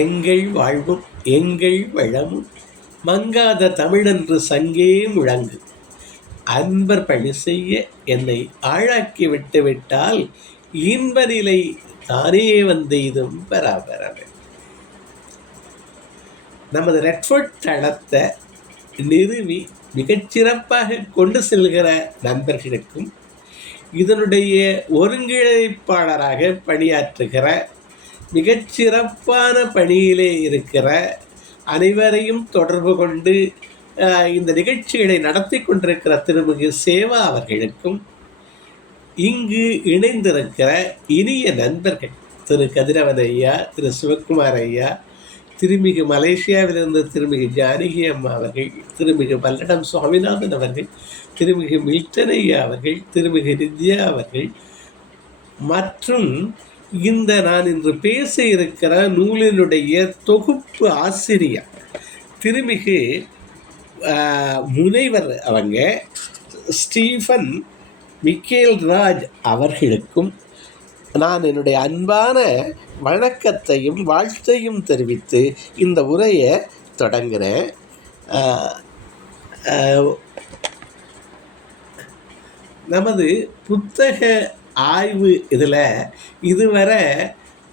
எங்கள் வாழ்வும் எங்கள் வளமும் மங்காத தமிழென்று சங்கே முழங்கு. அன்பர் பணி செய்ய என்னை ஆழாக்கி விட்டுவிட்டால் இன்ப நிலை தானே வந்தெய்தும் பராபரமே. நமது ரெட்ஃபோர்ட் தளத்தை நிறுவி மிகச்சிறப்பாக கொண்டு செல்கிற நண்பர்களுக்கும் இதனுடைய ஒருங்கிணைப்பாளராக பணியாற்றுகிற மிகச்சிறப்பான பணியிலே இருக்கிற அனைவரையும் தொடர்பு கொண்டு இந்த நிகழ்ச்சிகளை நடத்தி கொண்டிருக்கிற திருமிகு சேவா அவர்களுக்கும் இங்கு இணைந்திருக்கிற இனிய நண்பர்கள் திரு கதிரவன் ஐயா, திரு சிவக்குமார் ஐயா, திருமிகு மலேசியாவிலிருந்து திருமிகு ஜானகி அம்மா அவர்கள், திருமிகு பல்லடம் சுவாமிநாதன் அவர்கள், திருமிகு மில்டன் ஐயா அவர்கள், திருமிகு நித்யா அவர்கள் மற்றும் இந்த நான் இன்று பேச இருக்கிற நூலினுடைய தொகுப்பு ஆசிரியர் திருமிகு முனைவர் அவங்க ஸ்டீஃபன் மிக்கேல் ராஜ் அவர்களுக்கும் நான் என்னுடைய அன்பான வணக்கத்தையும் வாழ்த்தையும் தெரிவித்து இந்த உரையை தொடங்குகிறேன். நமது புத்தக ஆய்வு இதில் இதுவரை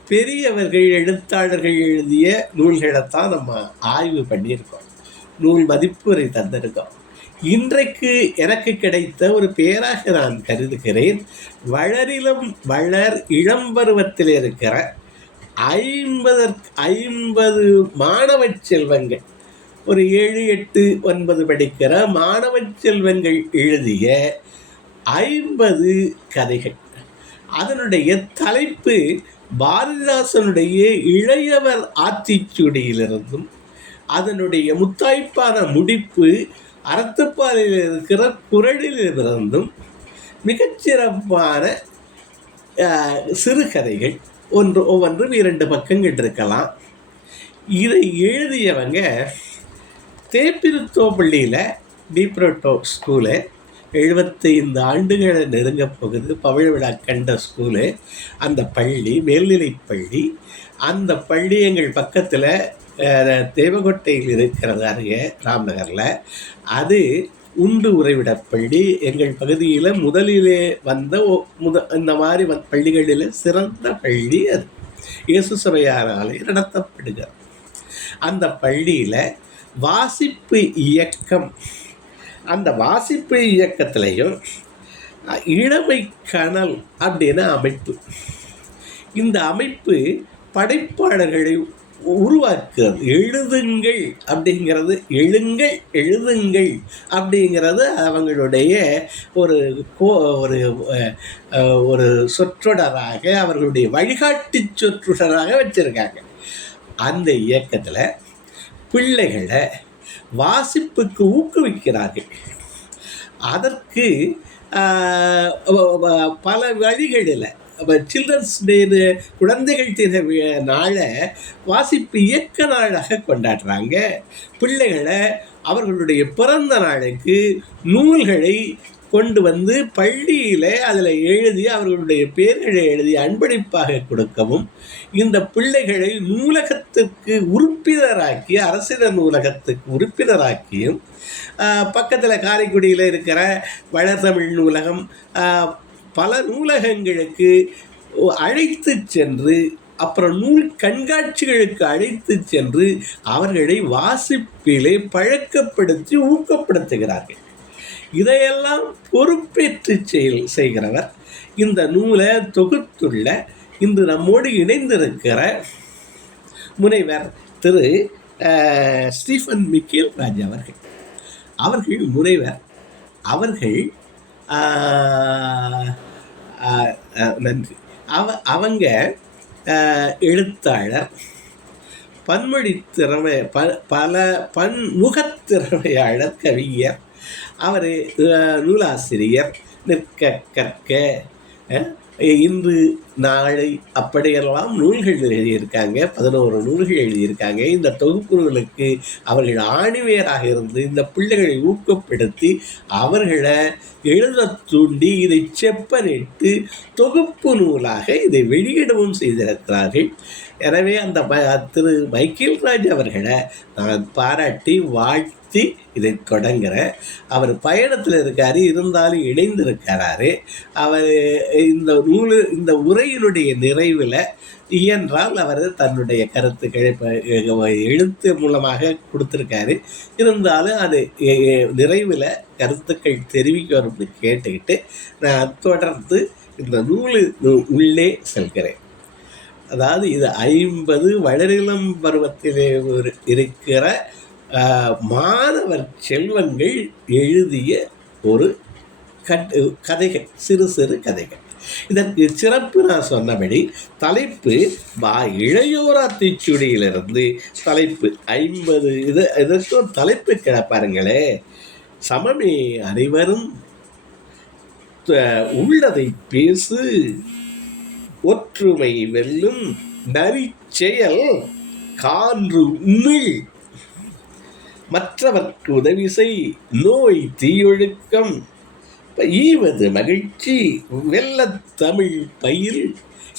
பெரியவர்கள் எழுத்தாளர்கள் எழுதிய நூல்களைத்தான் நம்ம ஆய்வு பண்ணியிருக்கோம், நூல் மதிப்புரை தந்திருக்கோம். இன்றைக்கு எனக்கு கிடைத்த ஒரு பேராக நான் கருதுகிறேன், வளரிலும் வளர் இளம் பருவத்தில் இருக்கிற 50 மாணவ செல்வங்கள், ஒரு 7, 8, 9 படிக்கிற மாணவ செல்வங்கள் எழுதிய 50 கதைகள். அதனுடைய தலைப்பு பாரதிதாசனுடைய இளையவர் ஆத்திச்சூடியிலிருந்தும் அதனுடைய முத்தாய்ப்பான முடிப்பு அறத்துப்பாலில் இருக்கிற குறளிலிருந்தும் மிகச்சிறப்பான சிறுகதைகள். ஒவ்வொன்றும் 2 பக்கங்கள் இருக்கலாம். இதை எழுதியவங்க தேப்பிருத்தோப்பள்ளியில் டிப்ரோட்டோ ஸ்கூலு, 75 ஆண்டுகளை நெருங்கப் போகுது, பவிழ விழா கண்ட ஸ்கூலு. அந்த பள்ளி மேல்நிலைப் பள்ளி. அந்த பள்ளி எங்கள் பக்கத்தில் தேவகோட்டையில் இருக்கிறது, அருகே ராம்நகரில். அது உண்டு உறைவிட பள்ளி. எங்கள் பகுதியில் முதலிலே வந்த இந்த மாதிரி பள்ளிகளில் சிறந்த பள்ளி அது. இயேசு சபையாராலே நடத்தப்படுகிறது. அந்த பள்ளியில் வாசிப்பு இயக்கம், அந்த வாசிப்பு இயக்கத்திலையும் இளமை கனல் அப்படின்னு அமைப்பு. இந்த அமைப்பு படைப்பாளர்களை உருவாக்குறது. எழுதுங்கள் அப்படிங்கிறது, எழுதுங்கள் அப்படிங்கிறது அவங்களுடைய ஒரு ஒரு சொற்றொடராக, அவர்களுடைய வழிகாட்டி சொற்றொடராக வச்சுருக்காங்க. அந்த இயக்கத்தில் பிள்ளைகளை வாசிப்புக்கு ஊக்குவிக்கிறார்கள். அதற்கு பல வழிகளில் சில்ட்ரன்ஸ் டே, குழந்தைகள் தின நாளை வாசிப்பு இயக்க நாளாக கொண்டாடுறாங்க. பிள்ளைகளை அவர்களுடைய பிறந்த நாளுக்கு நூல்களை கொண்டு வந்து பள்ளியில் அதில் எழுதி அவர்களுடைய பெயர்களை எழுதி அன்பளிப்பாக கொடுக்கவும், இந்த பிள்ளைகளை நூலகத்துக்கு உறுப்பினராக்கி, அரசினர் நூலகத்துக்கு உறுப்பினராக்கியும், பக்கத்தில் காரைக்குடியில் இருக்கிற வளர்தமிழ் நூலகம், பல நூலகங்களுக்கு அழைத்து சென்று, அப்புறம் நூல் கண்காட்சிகளுக்கு அழைத்து சென்று அவர்களை வாசிப்பிலே பழக்கப்படுத்தி ஊக்கப்படுத்துகிறார்கள். இதையெல்லாம் பொறுப்பேற்று செய்கிறவர் இந்த நூலை தொகுத்துள்ள இன்று நம்மோடு இணைந்திருக்கிற முனைவர் திரு ஸ்டீஃபன் மிக்கேல் ராஜ் அவர்கள் முனைவர். அவர்கள் நன்றி. அவங்க எழுத்தாளர், பன்மொழி திறமை, பல பன்முகத்திறமையாளர், கவிஞர். அவர் நூலாசிரியர், நிற்க கற்க, இன்று நாளை அப்படியெல்லாம் நூல்கள் எழுதியிருக்காங்க. 11 நூல்கள் எழுதியிருக்காங்க. இந்த தொகுப்பு நூலுக்கு அவர்கள் ஆணிவேராக இருந்து இந்த பிள்ளைகளை ஊக்கப்படுத்தி அவர்களை எழுதத் தூண்டி இதை செப்பனிட்டு தொகுப்பு நூலாக இதை வெளியிடவும் செய்திருக்கிறார்கள். எனவே அந்த திரு மைக்கேல் ராஜ் அவர்களை நான் பாராட்டி வாழ்த்தி இதை தொடங்குகிறேன். அவர் பயணத்தில் இருக்கார், இருந்தாலும் இணைந்திருக்கிறாரு. அவர் இந்த உரையினுடைய நிறைவில் இயன்றால் அவர் தன்னுடைய கருத்துக்களை எழுத்து மூலமாக கொடுத்துருக்காரு. இருந்தாலும் அது நிறைவில் கருத்துக்கள் தெரிவிக்கணும்னு கேட்டுக்கிட்டு நான் தொடர்ந்து இந்த உள்ளே செல்கிறேன். அதாவது இது 50 வளரிளம் பருவத்திலே இருக்கிற மாணவர் செல்வங்கள் எழுதிய ஒரு கதைகள், சிறு சிறு கதைகள். இதற்கு சிறப்பு நான் சொன்னபடி தலைப்பு இளையோரா தீச்சுடியிலிருந்து தலைப்பு 50 இதற்கும் தலைப்பு கிடப்பாருங்களே. சமமே அனைவரும் உள்ளதை பேசு, ஒற்றுமை வெல்லும், நரிச்செயல் கான்று உமிழ், மற்றவர்க்கு உதவி செய், நோய் தீயொழுக்கம், ஈவது மகிழ்ச்சி, வெள்ளத் தமிழ் பயில்.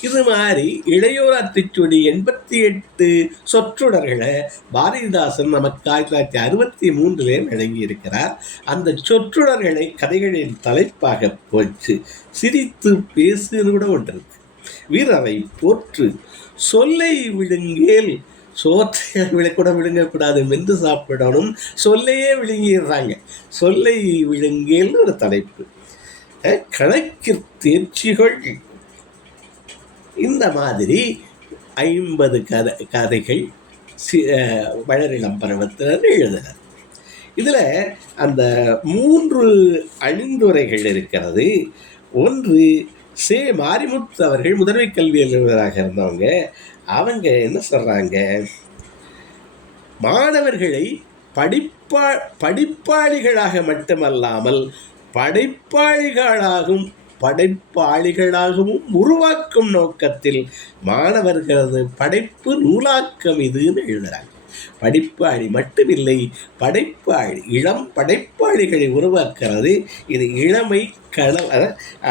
இது மாதிரி இளையோர் ஆத்திச்சூடி 88 சொற்றொடர்களை பாரதிதாசன் நமக்கு 1963 வழங்கியிருக்கிறார். அந்த சொற்றொடர்களை கதைகளின் தலைப்பாக போச்சு. சிரித்து பேசுன்னு கூட ஒன்று இருக்கு. வீரரை போற்று, சொல்லை விழுங்கேல், சோற்றை கூட விழுங்கக்கூடாது, மென்று சாப்பிடணும், சொல்லையே விழுங்கிடுறாங்க. சொல்லை விழுங்கேல்னு ஒரு தலைப்பு. கணக்கு தேர்ச்சிகள், இந்த மாதிரி 50 கதைகள் வளரிளம் பருவத்தினர் எழுதினர். இதில் அந்த 3 அணிந்துரைகள் இருக்கிறது. ஒன்று மாரிமுத்து அவர்கள் முதன்மை கல்வி அலுவலராக இருந்தவங்க. அவங்க என்ன சொல்கிறாங்க, மாணவர்களை படிப்பாளிகளாக மட்டுமல்லாமல் படைப்பாளிகளாகவும் உருவாக்கும் நோக்கத்தில் மாணவர்களது படைப்பு நூலாக்கம் இதுன்னு எழுதுகிறாங்க. படிப்பாளி மட்டுமில்லை, படைப்பாளி, இளம் படைப்பாளிகளை உருவாக்குறது இது. இளமை கனல்,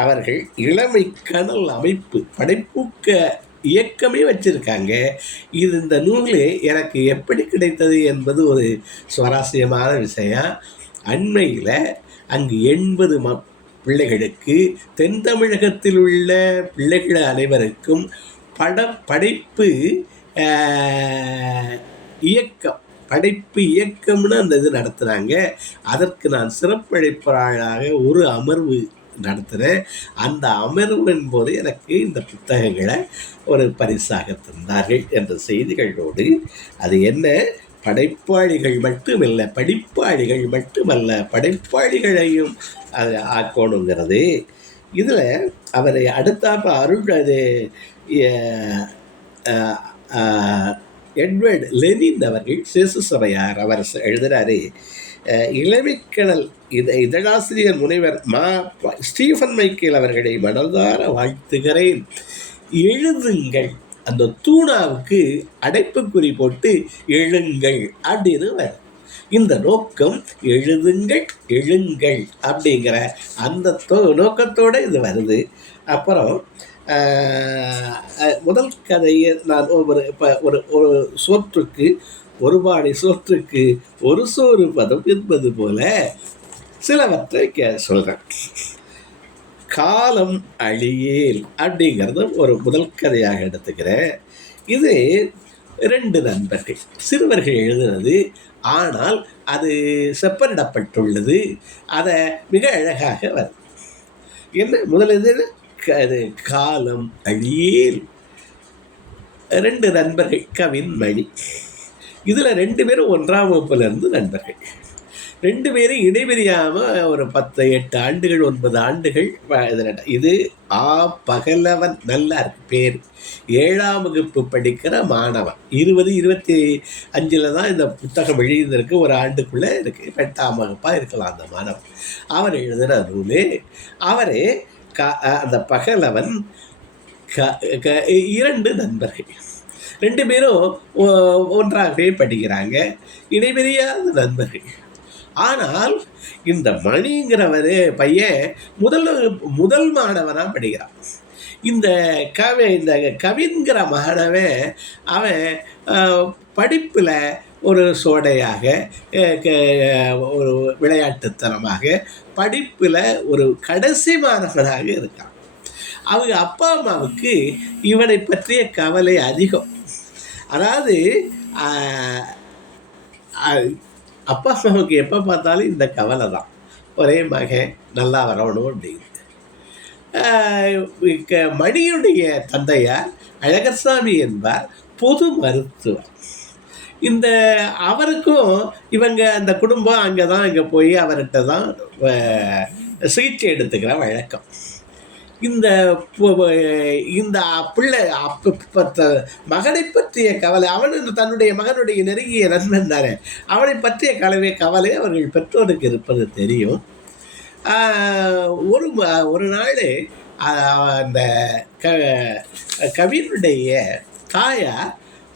அவர்கள் இளமை கனல் அமைப்பு, படைப்புக்க இயக்கமே வச்சிருக்காங்க. இது இந்த நூலே எனக்கு எப்படி கிடைத்தது என்பது ஒரு சுவாரஸ்யமான விஷயம். அண்மையில் அங்கு 80 பிள்ளைகளுக்கு, தென் தமிழகத்தில் உள்ள பிள்ளைகள் அனைவருக்கும் படைப்பு இயக்கம்னு அந்த இது நடத்துகிறாங்க. அதற்கு நான் சிறப்பழைப்பாளராக ஒரு அமர்வு நடத்துகிறேன். அந்த அமர்வின் போது எனக்கு இந்த புத்தகங்களை ஒரு பரிசாக தந்தார்கள் என்ற செய்திகளோடு, அது என்ன, படைப்பாளிகள் மட்டுமல்ல, படிப்பாளிகள் மட்டுமல்ல, படைப்பாளிகளையும் அது ஆக்கணுங்கிறது. இதில் அவரை அடுத்தாப்ப எட்வர்ட் லெனின் அவர்கள் சேசு சபையார் அவர் எழுதுகிறாரு, இளமைக்கடல் இதழாசிரியர் முனைவர் ஸ்டீஃபன் மைக்கேல் அவர்களை மனதார வாழ்த்துகிறேன். எழுதுங்கள், அந்த தூணாவுக்கு அடைப்புக்குறி போட்டு எழுங்கள் அப்படின்னு வரும். இந்த நோக்கம் எழுங்கள் அப்படிங்கிற அந்த நோக்கத்தோடு இது வருது. அப்புறம் முதல் கதையை நான் ஒரு சோற்றுக்கு ஒரு சோற்றுக்கு ஒரு சோறு பதம் என்பது போல சிலவற்றை சொல்கிறேன். காலம் அழியேல் அப்படிங்கிறத ஒரு முதல் கதையாக எடுத்துக்கிறேன். இது 2 நண்பர்கள், சிறுவர்கள் எழுதுனது. ஆனால் அது செப்பனிடப்பட்டுள்ளது. அதை மிக அழகாக வரும். என்ன முதல் அது காலம் அழியேல். 2 நண்பர்கள், கவின் மணி. இதில் 2 பேரும் 1ஆம் வகுப்புலேருந்து நண்பர்கள். 2 பேரும் இடைவெளியாமல் ஒரு 8 ஆண்டுகள் 9 ஆண்டுகள் இது பகலவன், நல்லா இருக்கு பேர். 7ஆம் வகுப்பு படிக்கிற மாணவன். 20-25 தான் இந்த புத்தகம் எழுதியிருக்கு. ஒரு ஆண்டுக்குள்ளே இருக்குது. 8ஆம் வகுப்பாக இருக்கலாம் அந்த மாணவன். அவர் எழுதுகிற நூலே. அவரே அந்த பகலவன் 2 நண்பர்கள். 2 பேரும் ஒன்றாகவே படிக்கிறாங்க. இடைபிரியாத நண்பர்கள். ஆனால் இந்த மணிங்கிறவர் பையன் முதல் மாணவனா படிக்கிறான். இந்த கவின்கிற மாணவன் அவன் படிப்பில் ஒரு சோடையாக, ஒரு விளையாட்டுத்தனமாக, படிப்பில் ஒரு கடைசி மாணவனாக இருக்கான். அவங்க அப்பா அம்மாவுக்கு இவனை பற்றிய கவலை அதிகம். அதாவது அப்பா அம்மாவுக்கு எப்போ பார்த்தாலும் இந்த கவலை தான். ஒரே மகன் நல்லா வரணும் அப்படின்னு. மணியுடைய தந்தையார் அழகர்சாமி என்பார் பொது மருத்துவர். அவருக்கும் இவங்க அந்த குடும்பம் அங்கே தான் இங்கே போய் அவர்கிட்ட தான் சிகிச்சை எடுத்துக்கிற வழக்கம். இந்த பிள்ளை மகனை பற்றிய கவலை, அவன் தன்னுடைய மகனுடைய நெருங்கிய நண்பன் தானே, அவனை பற்றிய கவலை அவர்கள் பெற்றோருக்கு இருப்பது தெரியும். ஒரு நாள் அந்த கவினுடைய தாயார்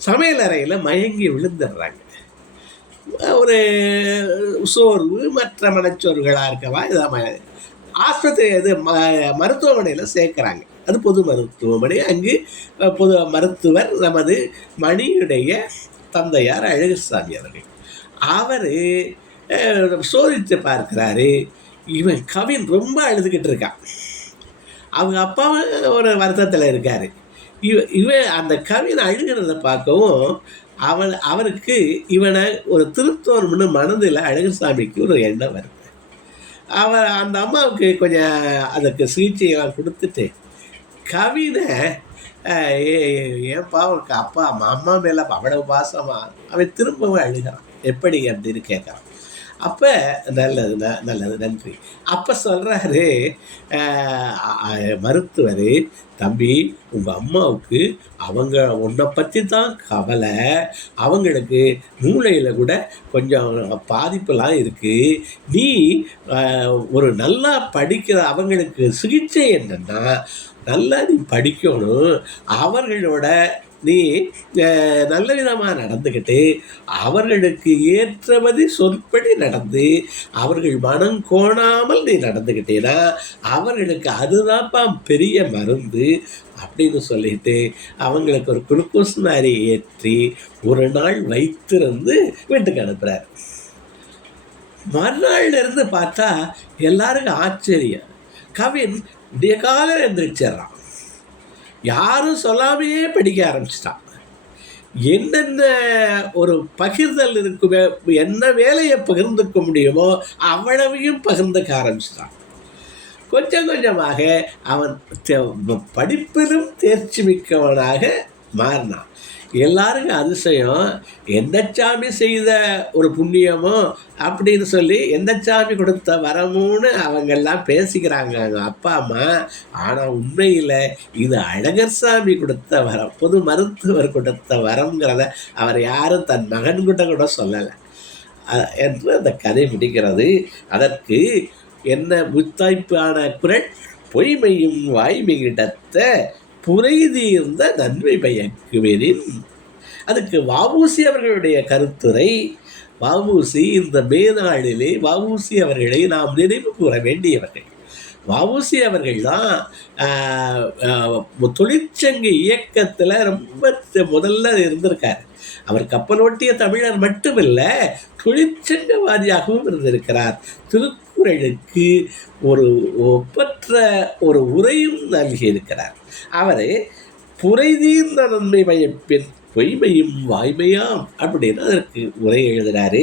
சமையலறையில் மயங்கி விழுந்துடுறாங்க. ஒரு சோர்வு மற்ற மனச்சோர்வுகளாக இருக்கவா இதான் ஆஸ்பத்திரி மருத்துவமனையில் சேர்க்குறாங்க. அது பொது மருத்துவமனை. அங்கு பொது மருத்துவர் நமது மணியுடைய தந்தையார் அழகர்சாமி அவர்கள். அவர் சோதித்து பார்க்கிறாரு. இவன் கவின் ரொம்ப அழுதுகிட்டு இருக்கான். அவங்க அப்பாவும் ஒரு வருத்தத்தில் இருக்கார். இவன் அந்த கவின் அழுகிறத பார்க்கவும் அவருக்கு இவனை ஒரு திருத்தோணும்னு மனதில் அழகர்சாமிக்கு ஒரு எண்ணம் வருது. அந்த அம்மாவுக்கு கொஞ்சம் அதற்கு சிகிச்சையெல்லாம் கொடுத்துட்டு கவினை ஏன்ப்பா அவனுக்கு அப்பா அம்மா மேலே அவ்வளவு பாசமா அவன் திரும்பவும் அழுகிறான். எப்படி அப்படின்னு கேட்குறான். அப்போ நல்லது நன்றி. அப்போ சொல்கிறாரு மருத்துவர், தம்பி உங்கள் அம்மாவுக்கு அவங்க உன்னை பற்றி தான் கவலை, அவங்களுக்கு மூளையில் கூட கொஞ்சம் பாதிப்பெல்லாம் இருக்குது. நீ ஒரு நல்லா படிக்கிற அவங்களுக்கு சிகிச்சை என்னென்னா நல்லா நீ படிக்கணும், அவர்களோட நீ நல்ல விதமாக நடந்துக்கிட்டு அவர்களுக்கு ஏற்றபடி சொற்படி நடந்து அவர்கள் மனம் கோணாமல் நீ நடந்துக்கிட்டேன்னா அவர்களுக்கு அதுதான்ப்பா பெரிய மருந்து அப்படின்னு சொல்லிட்டு அவங்களுக்கு ஒரு குளுக்கோஸ் மாதிரி ஏற்றி ஒரு நாள் வைத்திருந்து வீட்டுக்கு அனுப்புகிறார். மறுநாள்லேருந்து பார்த்தா எல்லாருக்கும் ஆச்சரியம். கவின் விடிய காலம் எழுந்திரிச்சிட்றான். யாரும் சொல்லாமையே படிக்க ஆரம்பிச்சிட்டான். என்னென்ன ஒரு பகிர்தல் இருக்குமே, என்ன வேலையை பகிர்ந்துக்க முடியுமோ அவ்வளவையும் பகிர்ந்துக்க ஆரம்பிச்சிட்டான். கொஞ்சம் கொஞ்சமாக அவன் படிப்பிலும் தேர்ச்சி மிக்கவனாக மாறினான். எல்லாருக்கும் அதிசயம், எந்த சாமி செய்த ஒரு புண்ணியமோ அப்படின்னு சொல்லி எந்த சாமி கொடுத்த வரமுன்னு அவங்கெல்லாம் பேசிக்கிறாங்க அவங்க அப்பா அம்மா. ஆனால் உண்மையில் இது அழகர்சாமி கொடுத்த வரம், பொது மருத்துவர் கொடுத்த வரம்ங்கிறத அவர் யாரும் தன் மகன்கிட்ட கூட சொல்லலை என்று அந்த கதை முடிக்கிறது. அதற்கு என்ன முத்தாய்ப்பான குரல், பொய்மையும் வாய்மையிடத்த புரைதீர்ந்த நன்மை பயக்குவெனின். அதுக்கு வஉசி அவர்களுடைய கருத்துரை. வஉசி இந்த மேனாளிலே வஉசி அவர்களை நாம் நினைவு கூற வேண்டியவர்கள். வஉசி அவர்கள் தான் தொழிற்சங்க இயக்கத்தில் ரொம்ப முதல்ல இருந்திருக்கார். அவர் கப்பலோட்டிய தமிழர் மட்டுமில்லை, தொழிற்சங்கவாதியாகவும் இருந்திருக்கிறார். திருக்குறளுக்கு ஒரு ஒப்பற்ற ஒரு உரையும் நல்கியிருக்கிறார். அவர் புரைதீர்ந்த நன்மை பயப்பின் பொய்மையும் வாய்மையாம் அப்படின்னு அதற்கு உரை எழுதுகிறாரு.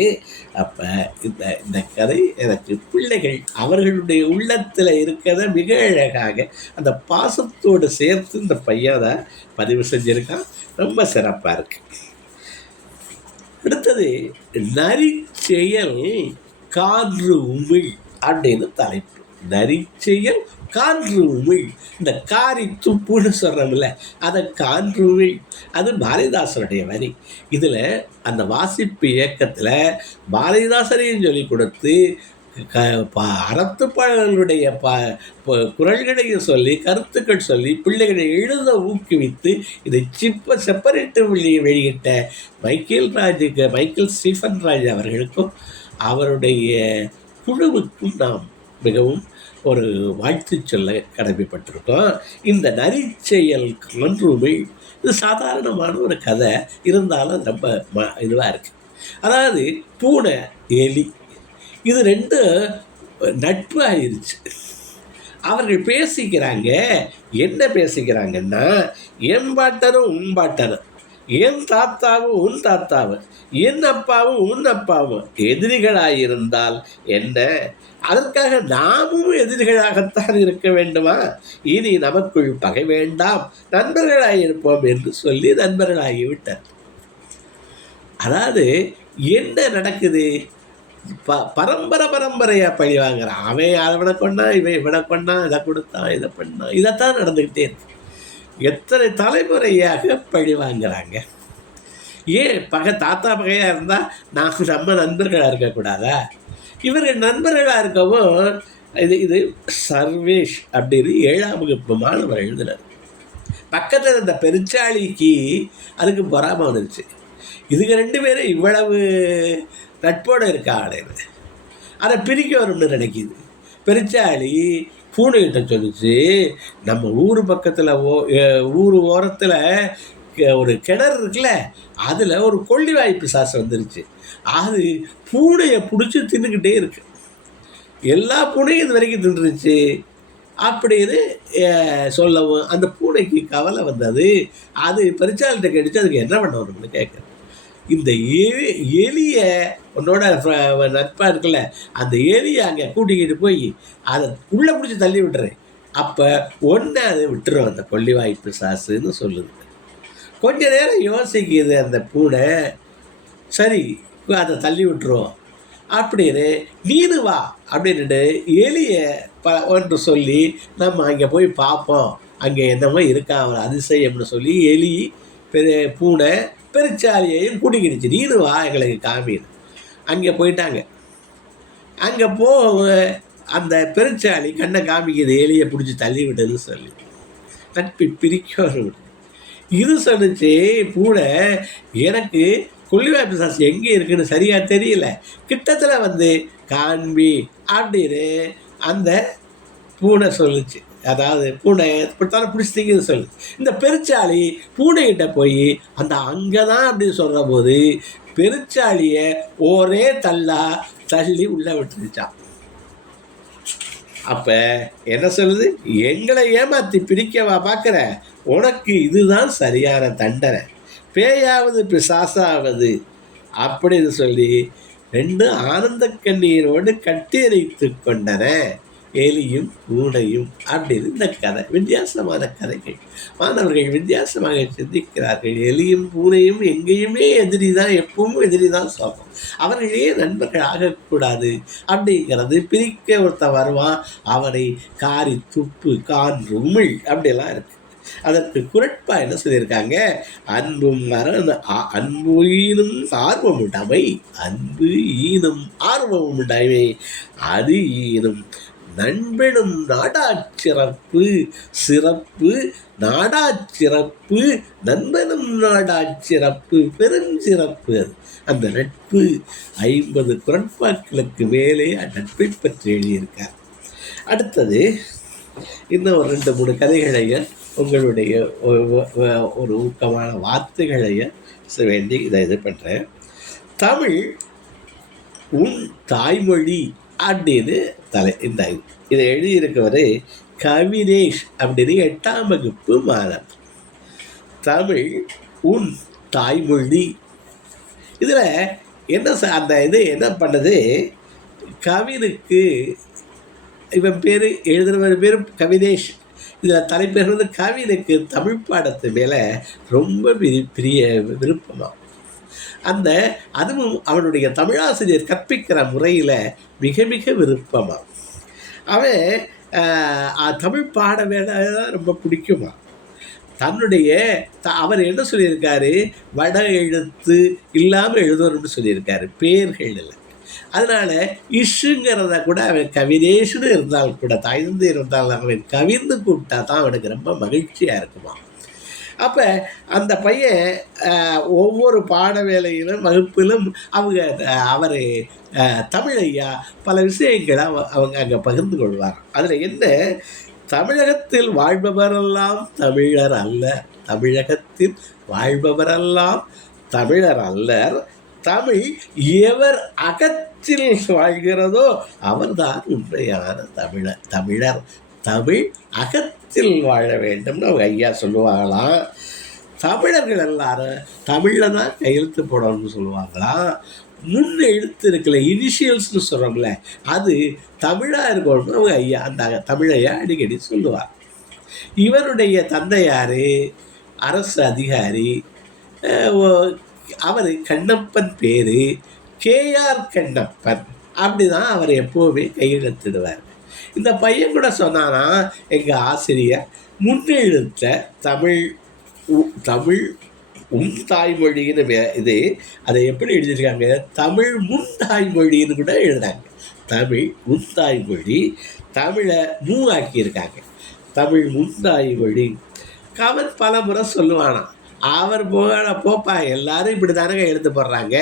அப்போ இந்த கதை எனக்கு பிள்ளைகள் அவர்களுடைய உள்ளத்தில் இருக்கிறத மிக அழகாக அந்த பாசத்தோடு சேர்த்து இந்த பையனை பதிவு செஞ்சுருக்கான். ரொம்ப சிறப்பாக இருக்கு. அடுத்தது நரிச்செயல் கான்று உமிழ் அப்படின்னு தலைப்பு. நரிச்செயல் கான்று உமிழ். இந்த காரி துப்புன்னு சொல்கிறோம்ல, அதை கான்று உமிழ். அது பாரதிதாசனுடைய வரி. இதில் அந்த வாசிப்பு இயக்கத்தில் பாரதிதாசனையும் சொல்லி கொடுத்து அறத்துப்பாடல்களுடைய குரல்களையும் சொல்லி கருத்துக்கள் சொல்லி பிள்ளைகளை எழுத ஊக்குவித்து இதை செப்பரேட்டு வெளியிட்ட மைக்கேல் ஸ்டீஃபன் ராஜ் அவர்களுக்கும் அவருடைய குழுவுக்கும் நாம் மிகவும் ஒரு வாழ்த்து சொல்ல கடமைப்பட்டிருக்கோம். இந்த நரிச்செயல் கன்றுமை இது சாதாரணமான ஒரு கதை இருந்தாலும் ரொம்ப இதுவாக இருக்குது. அதாவது பூனை எலி இது ரெண்டும் நட்பு ஆயிடுச்சு. அவர்கள் பேசிக்கிறாங்க. என்ன பேசிக்கிறாங்கன்னா, என் பாட்டனும் உன் பாட்டனும், என் தாத்தாவும் உன் தாத்தாவும், என் அப்பாவும் உன் அப்பாவும் எதிரிகளாயிருந்தால் என்ன, அதற்காக நாமும் எதிரிகளாகத்தான் இருக்க வேண்டுமா? இனி நமக்குள் பகை வேண்டாம், நண்பர்களாயிருப்போம் என்று சொல்லி நண்பர்களாகிவிட்டார். அதாவது என்ன நடக்குது? பரம்பரையாக பழி வாங்குறான். அவன் அவனை கொண்டான், இவனை கொண்டான், இதை கொடுத்தான், இதை பண்ணான், இதைத்தான் நடந்துக்கிட்டே இருக்கு. எத்தனை தலைமுறையாக பழி வாங்குறாங்க. ஏன் தாத்தா பகையாக இருந்தால் நம்ம நண்பர்களாக இருக்கக்கூடாதா? இவர்கள் நண்பர்களாக இருக்கவும் இது சர்வேஷ் அப்படின்னு 7ஆம் வகுப்பு மாணவர் எழுதினார். பக்கத்தில் இருந்த பெருச்சாளிக்கு அதுக்கு பொறாமை வந்துருச்சு. இதுங்க 2 பேரும் இவ்வளவு நட்போடு இருக்காங்க, அதை பிரிக்க வரும்னு நினைக்கிது. பெருச்சாளி பூனைகிட்ட சொல்லிச்சு, நம்ம ஊர் பக்கத்தில் ஊர் ஓரத்தில் ஒரு கிணறு இருக்குல்ல, அதில் ஒரு கொள்ளிவாய் பிசாசு வந்துருச்சு. அது பூனையை பிடிச்சி தின்னுக்கிட்டே இருக்கு. எல்லா பூனையும் இது வரைக்கும் தின்றுச்சு அப்படின்னு சொல்லவும் அந்த பூனைக்கு கவலை வந்தது. அது பெருச்சாளிகிட்ட கேட்டுச்சு, அதுக்கு என்ன பண்ண வரும்னு கேட்குறேன். இந்த எலிய உன்னோட நட்பாக இருக்குல்ல, அந்த எலியை அங்கே கூட்டிக்கிட்டு போய் அதை உள்ளே பிடிச்சி தள்ளி விட்டுறேன், அப்போ ஒன்று அதை விட்டுரும் அந்த கொள்ளிவாய் பிசாசுன்னு சொல்லுது. கொஞ்ச நேரம் யோசிக்குது அந்த பூனை. சரி, அதை தள்ளி விட்டுரும் அப்படின்னு நீனு வா அப்படின்ட்டு எலியை ஒன்று சொல்லி நம்ம அங்கே போய் பார்ப்போம், அங்கே என்னமோ இருக்கா அவர் அதிசயம்னு சொல்லி எலி பூனை பெருச்சாலியையும் கூட்டிக்கிடுச்சு. நீனு வா எங்களுக்கு காமின்னு. அங்கே போயிட்டாங்க. அங்கே அந்த பெருச்சாளி கண்ணை காமிக்குது, எலியை பிடிச்சி தள்ளி விட்டதுன்னு சொல்லி. நட்பை பிரிக்க இது சொல்லிச்சு பூனை, எனக்கு கொள்ளிவாய் பிசாசு எங்கே இருக்குன்னு சரியாக தெரியல, கிட்டத்தில் வந்து காண்பி அப்படின்னு அந்த பூனை சொல்லிச்சு. அதாவது பூனை இப்படித்தானே பிடிச்சிட்டிங்கன்னு சொல்லு. இந்த பெருச்சாளி பூனைகிட்ட போய் அந்த அங்கே தான் அப்படின்னு சொல்கிற போது பெருச்சாளியை ஒரே தள்ளி உள்ளே விட்டுருச்சான். அப்போ என்ன சொல்லுது? எங்களை ஏமாற்றி பிரிக்கவா பார்க்குற? உனக்கு இதுதான் சரியான தண்டனை, பேயாவது பிசாசாவது அப்படின்னு சொல்லி 2 ஆனந்த கண்ணீரோடு கட்டி அணைத்து கொண்டன, எலியும் பூனையும் அப்படின்னு இந்த கதை. வித்தியாசமான கதைகள். மாணவர்கள் வித்தியாசமாக சிந்திக்கிறார்கள். எலியும் பூனையும் எங்கேயுமே எதிரி தான், எப்பவும் எதிரி தான் சொல்லும். அவர்களே நண்பர்கள் ஆகக்கூடாது அப்படிங்கிறது. பிரிக்க ஒருத்தன் வருவான், அவனை காரி துப்பு கான்று உமிழ் அப்படியெல்லாம் இருக்குது. அதற்கு குரட்பா என்ன சொல்லியிருக்காங்க? அன்பும் அன்பு ஈனும் ஆர்வம் உண்டாமை, அன்பு ஈனும் ஆர்வம் உண்டாமை, அது ஈனும் நண்பெனும் நாடாச்சிறப்பு, சிறப்பு நாடாச்சிறப்பு, நண்பனும் நாடாச்சிறப்பு, பெருஞ்சிறப்பு. அந்த நட்பு 50 குரட்பாக்களுக்கு மேலே நட்பை பற்றி எழுதியிருக்கார். அடுத்தது இன்னும் 2-3 கதைகளையும் உங்களுடைய ஒரு ஊக்கமான வார்த்தைகளையும் வேண்டி இதை இது பண்ணுறேன். தமிழ் உன் தாய்மொழி அப்படின்னு இந்த இதை எழுதியிருக்கவர் கவினேஷ் அப்படின்னு 8ஆம் வகுப்பு மாணவர். தமிழ் உன் தாய்மொழி. இதில் என்ன அந்த இது என்ன பண்ணுது? கவினுக்கு இவன் பேர் எழுதுனவர் பேர் கவினேஷ். இதில் தலைப்பேர் வந்து கவினுக்கு தமிழ் பாடத்து மேலே ரொம்ப பெரிய விருப்பமாக. அதுவும் அவனுடைய தமிழாசிரியர் கற்பிக்கிற முறையில் மிக மிக விருப்பமாக. அவன் தமிழ் பாட வேலை தான் ரொம்ப பிடிக்குமா. அவர் என்ன சொல்லியிருக்காரு? வட எழுத்து இல்லாமல் எழுதுவர்னு சொல்லியிருக்காரு, பேர்கள் இல்லை. அதனால் இஷுங்கிறத கூட அவன் கவினேஷுன்னு இருந்தால் கூட தாய்ந்து இருந்தால் அவன் கவிர்ந்து கூப்பிட்டா தான் அவனுக்கு ரொம்ப மகிழ்ச்சியாக இருக்குமா. அப்போ அந்த பையன் ஒவ்வொரு பாட வேலையிலும் வகுப்பிலும் அவர் தமிழையா பல விஷயங்களை அவங்க அங்கே பகிர்ந்து கொள்வார். அதில் என்ன, தமிழகத்தில் வாழ்பவரெல்லாம் தமிழர் அல்ல, தமிழகத்தில் வாழ்பவரெல்லாம் தமிழர் அல்லர், தமிழ் எவர் அகத்தில் வாழ்கிறதோ அவர்தான் உண்மையான தமிழர். தமிழ் அகத்தில் வாழ வேண்டும்னு அவங்க ஐயா சொல்லுவாங்களாம். தமிழர்கள் எல்லாரும் தமிழில் தான் கையெழுத்து போடணும்னு சொல்லுவாங்களாம். முன் எழுத்து இருக்குல்ல, இனிஷியல்ஸ்னு சொல்கிறோம்ல, அது தமிழாக இருக்கணும்னு அவங்க ஐயா அந்த தமிழையா அடிக்கடி சொல்லுவார். இவருடைய தந்தையார் அரசு அதிகாரி, அவர் கண்ணப்பன் பேர் கேஆர் கண்ணப்பன். அப்படி தான் அவர் எப்போவுமே கையெழுத்திடுவார். இந்த பையன் கூட சொன்னானா, எங்கள் ஆசிரியர் முன்னெழுத்த தமிழ் தாய்மொழின்னு இது அதை எப்படி எழுதியிருக்காங்க, தமிழ் தாய்மொழின்னு கூட எழுதுறாங்க. தமிழ் தாய்மொழி, தமிழை ஆக்கியிருக்காங்க, தமிழ் தாய்மொழி. அவன் பல முறை சொல்லுவானா, அவர் போப்பா எல்லாரும் இப்படி தானே எழுத போடுறாங்க,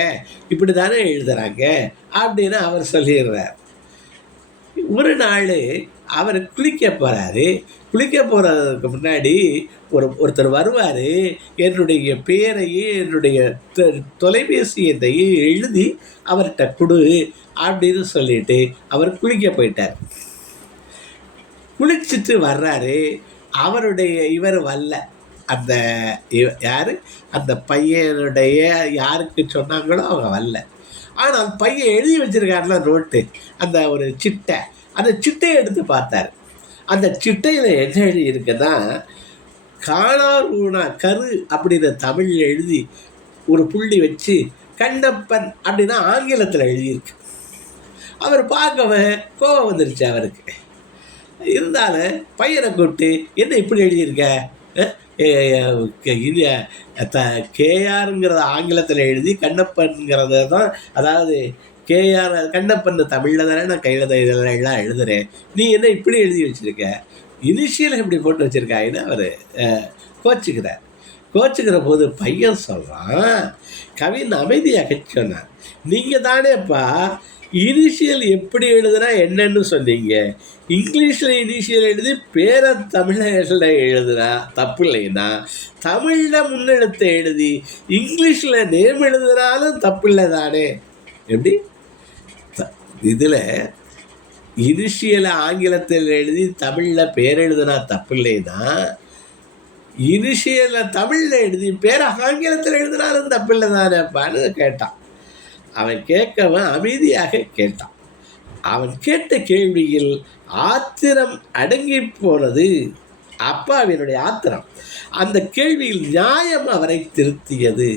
இப்படி தானே எழுதுறாங்க அப்படின்னு அவர் சொல்லிடுறார். ஒரு நாள் அவர் குளிக்க போகிறாரு. குளிக்க போகிறதுக்கு முன்னாடி ஒருத்தர் வருவார், என்னுடைய பேரையும் என்னுடைய தொலைபேசி எண்ணையும் எழுதி அவர்கிட்ட கொடு அப்படின்னு சொல்லிட்டு அவர் குளிக்க போயிட்டார். குளிச்சுட்டு வர்றாரு. இவர் வரல. அந்த யார், அந்த பையனுடைய யாருக்கு சொன்னாங்களோ அவங்க வரல. ஆனால் பையன் எழுதி வச்சுருக்காருல நோட்டு, அந்த ஒரு சிட்டை, அந்த சிட்டையை எடுத்து பார்த்தார். அந்த சிட்டையில் என்ன எழுதி இருக்குன்னா, காணார் ஊனா கரு அப்படின்னு தமிழில் எழுதி ஒரு புள்ளி வச்சு கண்ணப்பன் அப்படின்னா ஆங்கிலத்தில் எழுதியிருக்கு. அவர் பார்க்கவே கோபம் வந்துருச்சு அவருக்கு. இருந்தாலும் பையனை கூப்பிட்டு, என்ன இப்படி எழுதியிருக்க, இது கேஆருங்கிறத ஆங்கிலத்தில் எழுதி கண்ணப்பன்கிறத தான், அதாவது கேஆர் கண்ணப்பன் தமிழில் தானே நான் இதெல்லாம் எழுதுகிறேன், நீ என்ன இப்படி எழுதி வச்சுருக்க, இனிஷியல் இப்படி போட்டு வச்சுருக்காங்கன்னு அவர் கோச்சுக்கிற போது பையன் சொல்கிறான், கவின் அமைதியாக சொன்னான், நீங்கள் தானேப்பா இனிஷியல் எப்படி எழுதுனா என்னன்னு சொன்னீங்க, இங்கிலீஷில் இனிஷியல் எழுதி பேரை தமிழில் எழுதுனா தப்பு இல்லைன்னா, தமிழில் முன்னெழுத்தை எழுதி இங்கிலீஷில் நேம் எழுதுனாலும் தப்பு இல்லை தானே. எப்படி இதில் இனிஷியலை ஆங்கிலத்தில் எழுதி தமிழில் பேர் எழுதுனா தப்பு இல்லைன்னா, இனிஷியலை தமிழில் எழுதி பேரை ஆங்கிலத்தில் எழுதினாலும் தப்பு இல்லை தானேப்பான்னு கேட்டான். அவன் கேட்கவன் அமைதியாக கேட்டான். அவன் கேட்ட கேள்வியில் ஆத்திரம் அடங்கி போனது. அப்பாவினுடைய ஆத்திரம் அந்த கேள்வியில் நியாயம் அவரை திருத்தியது.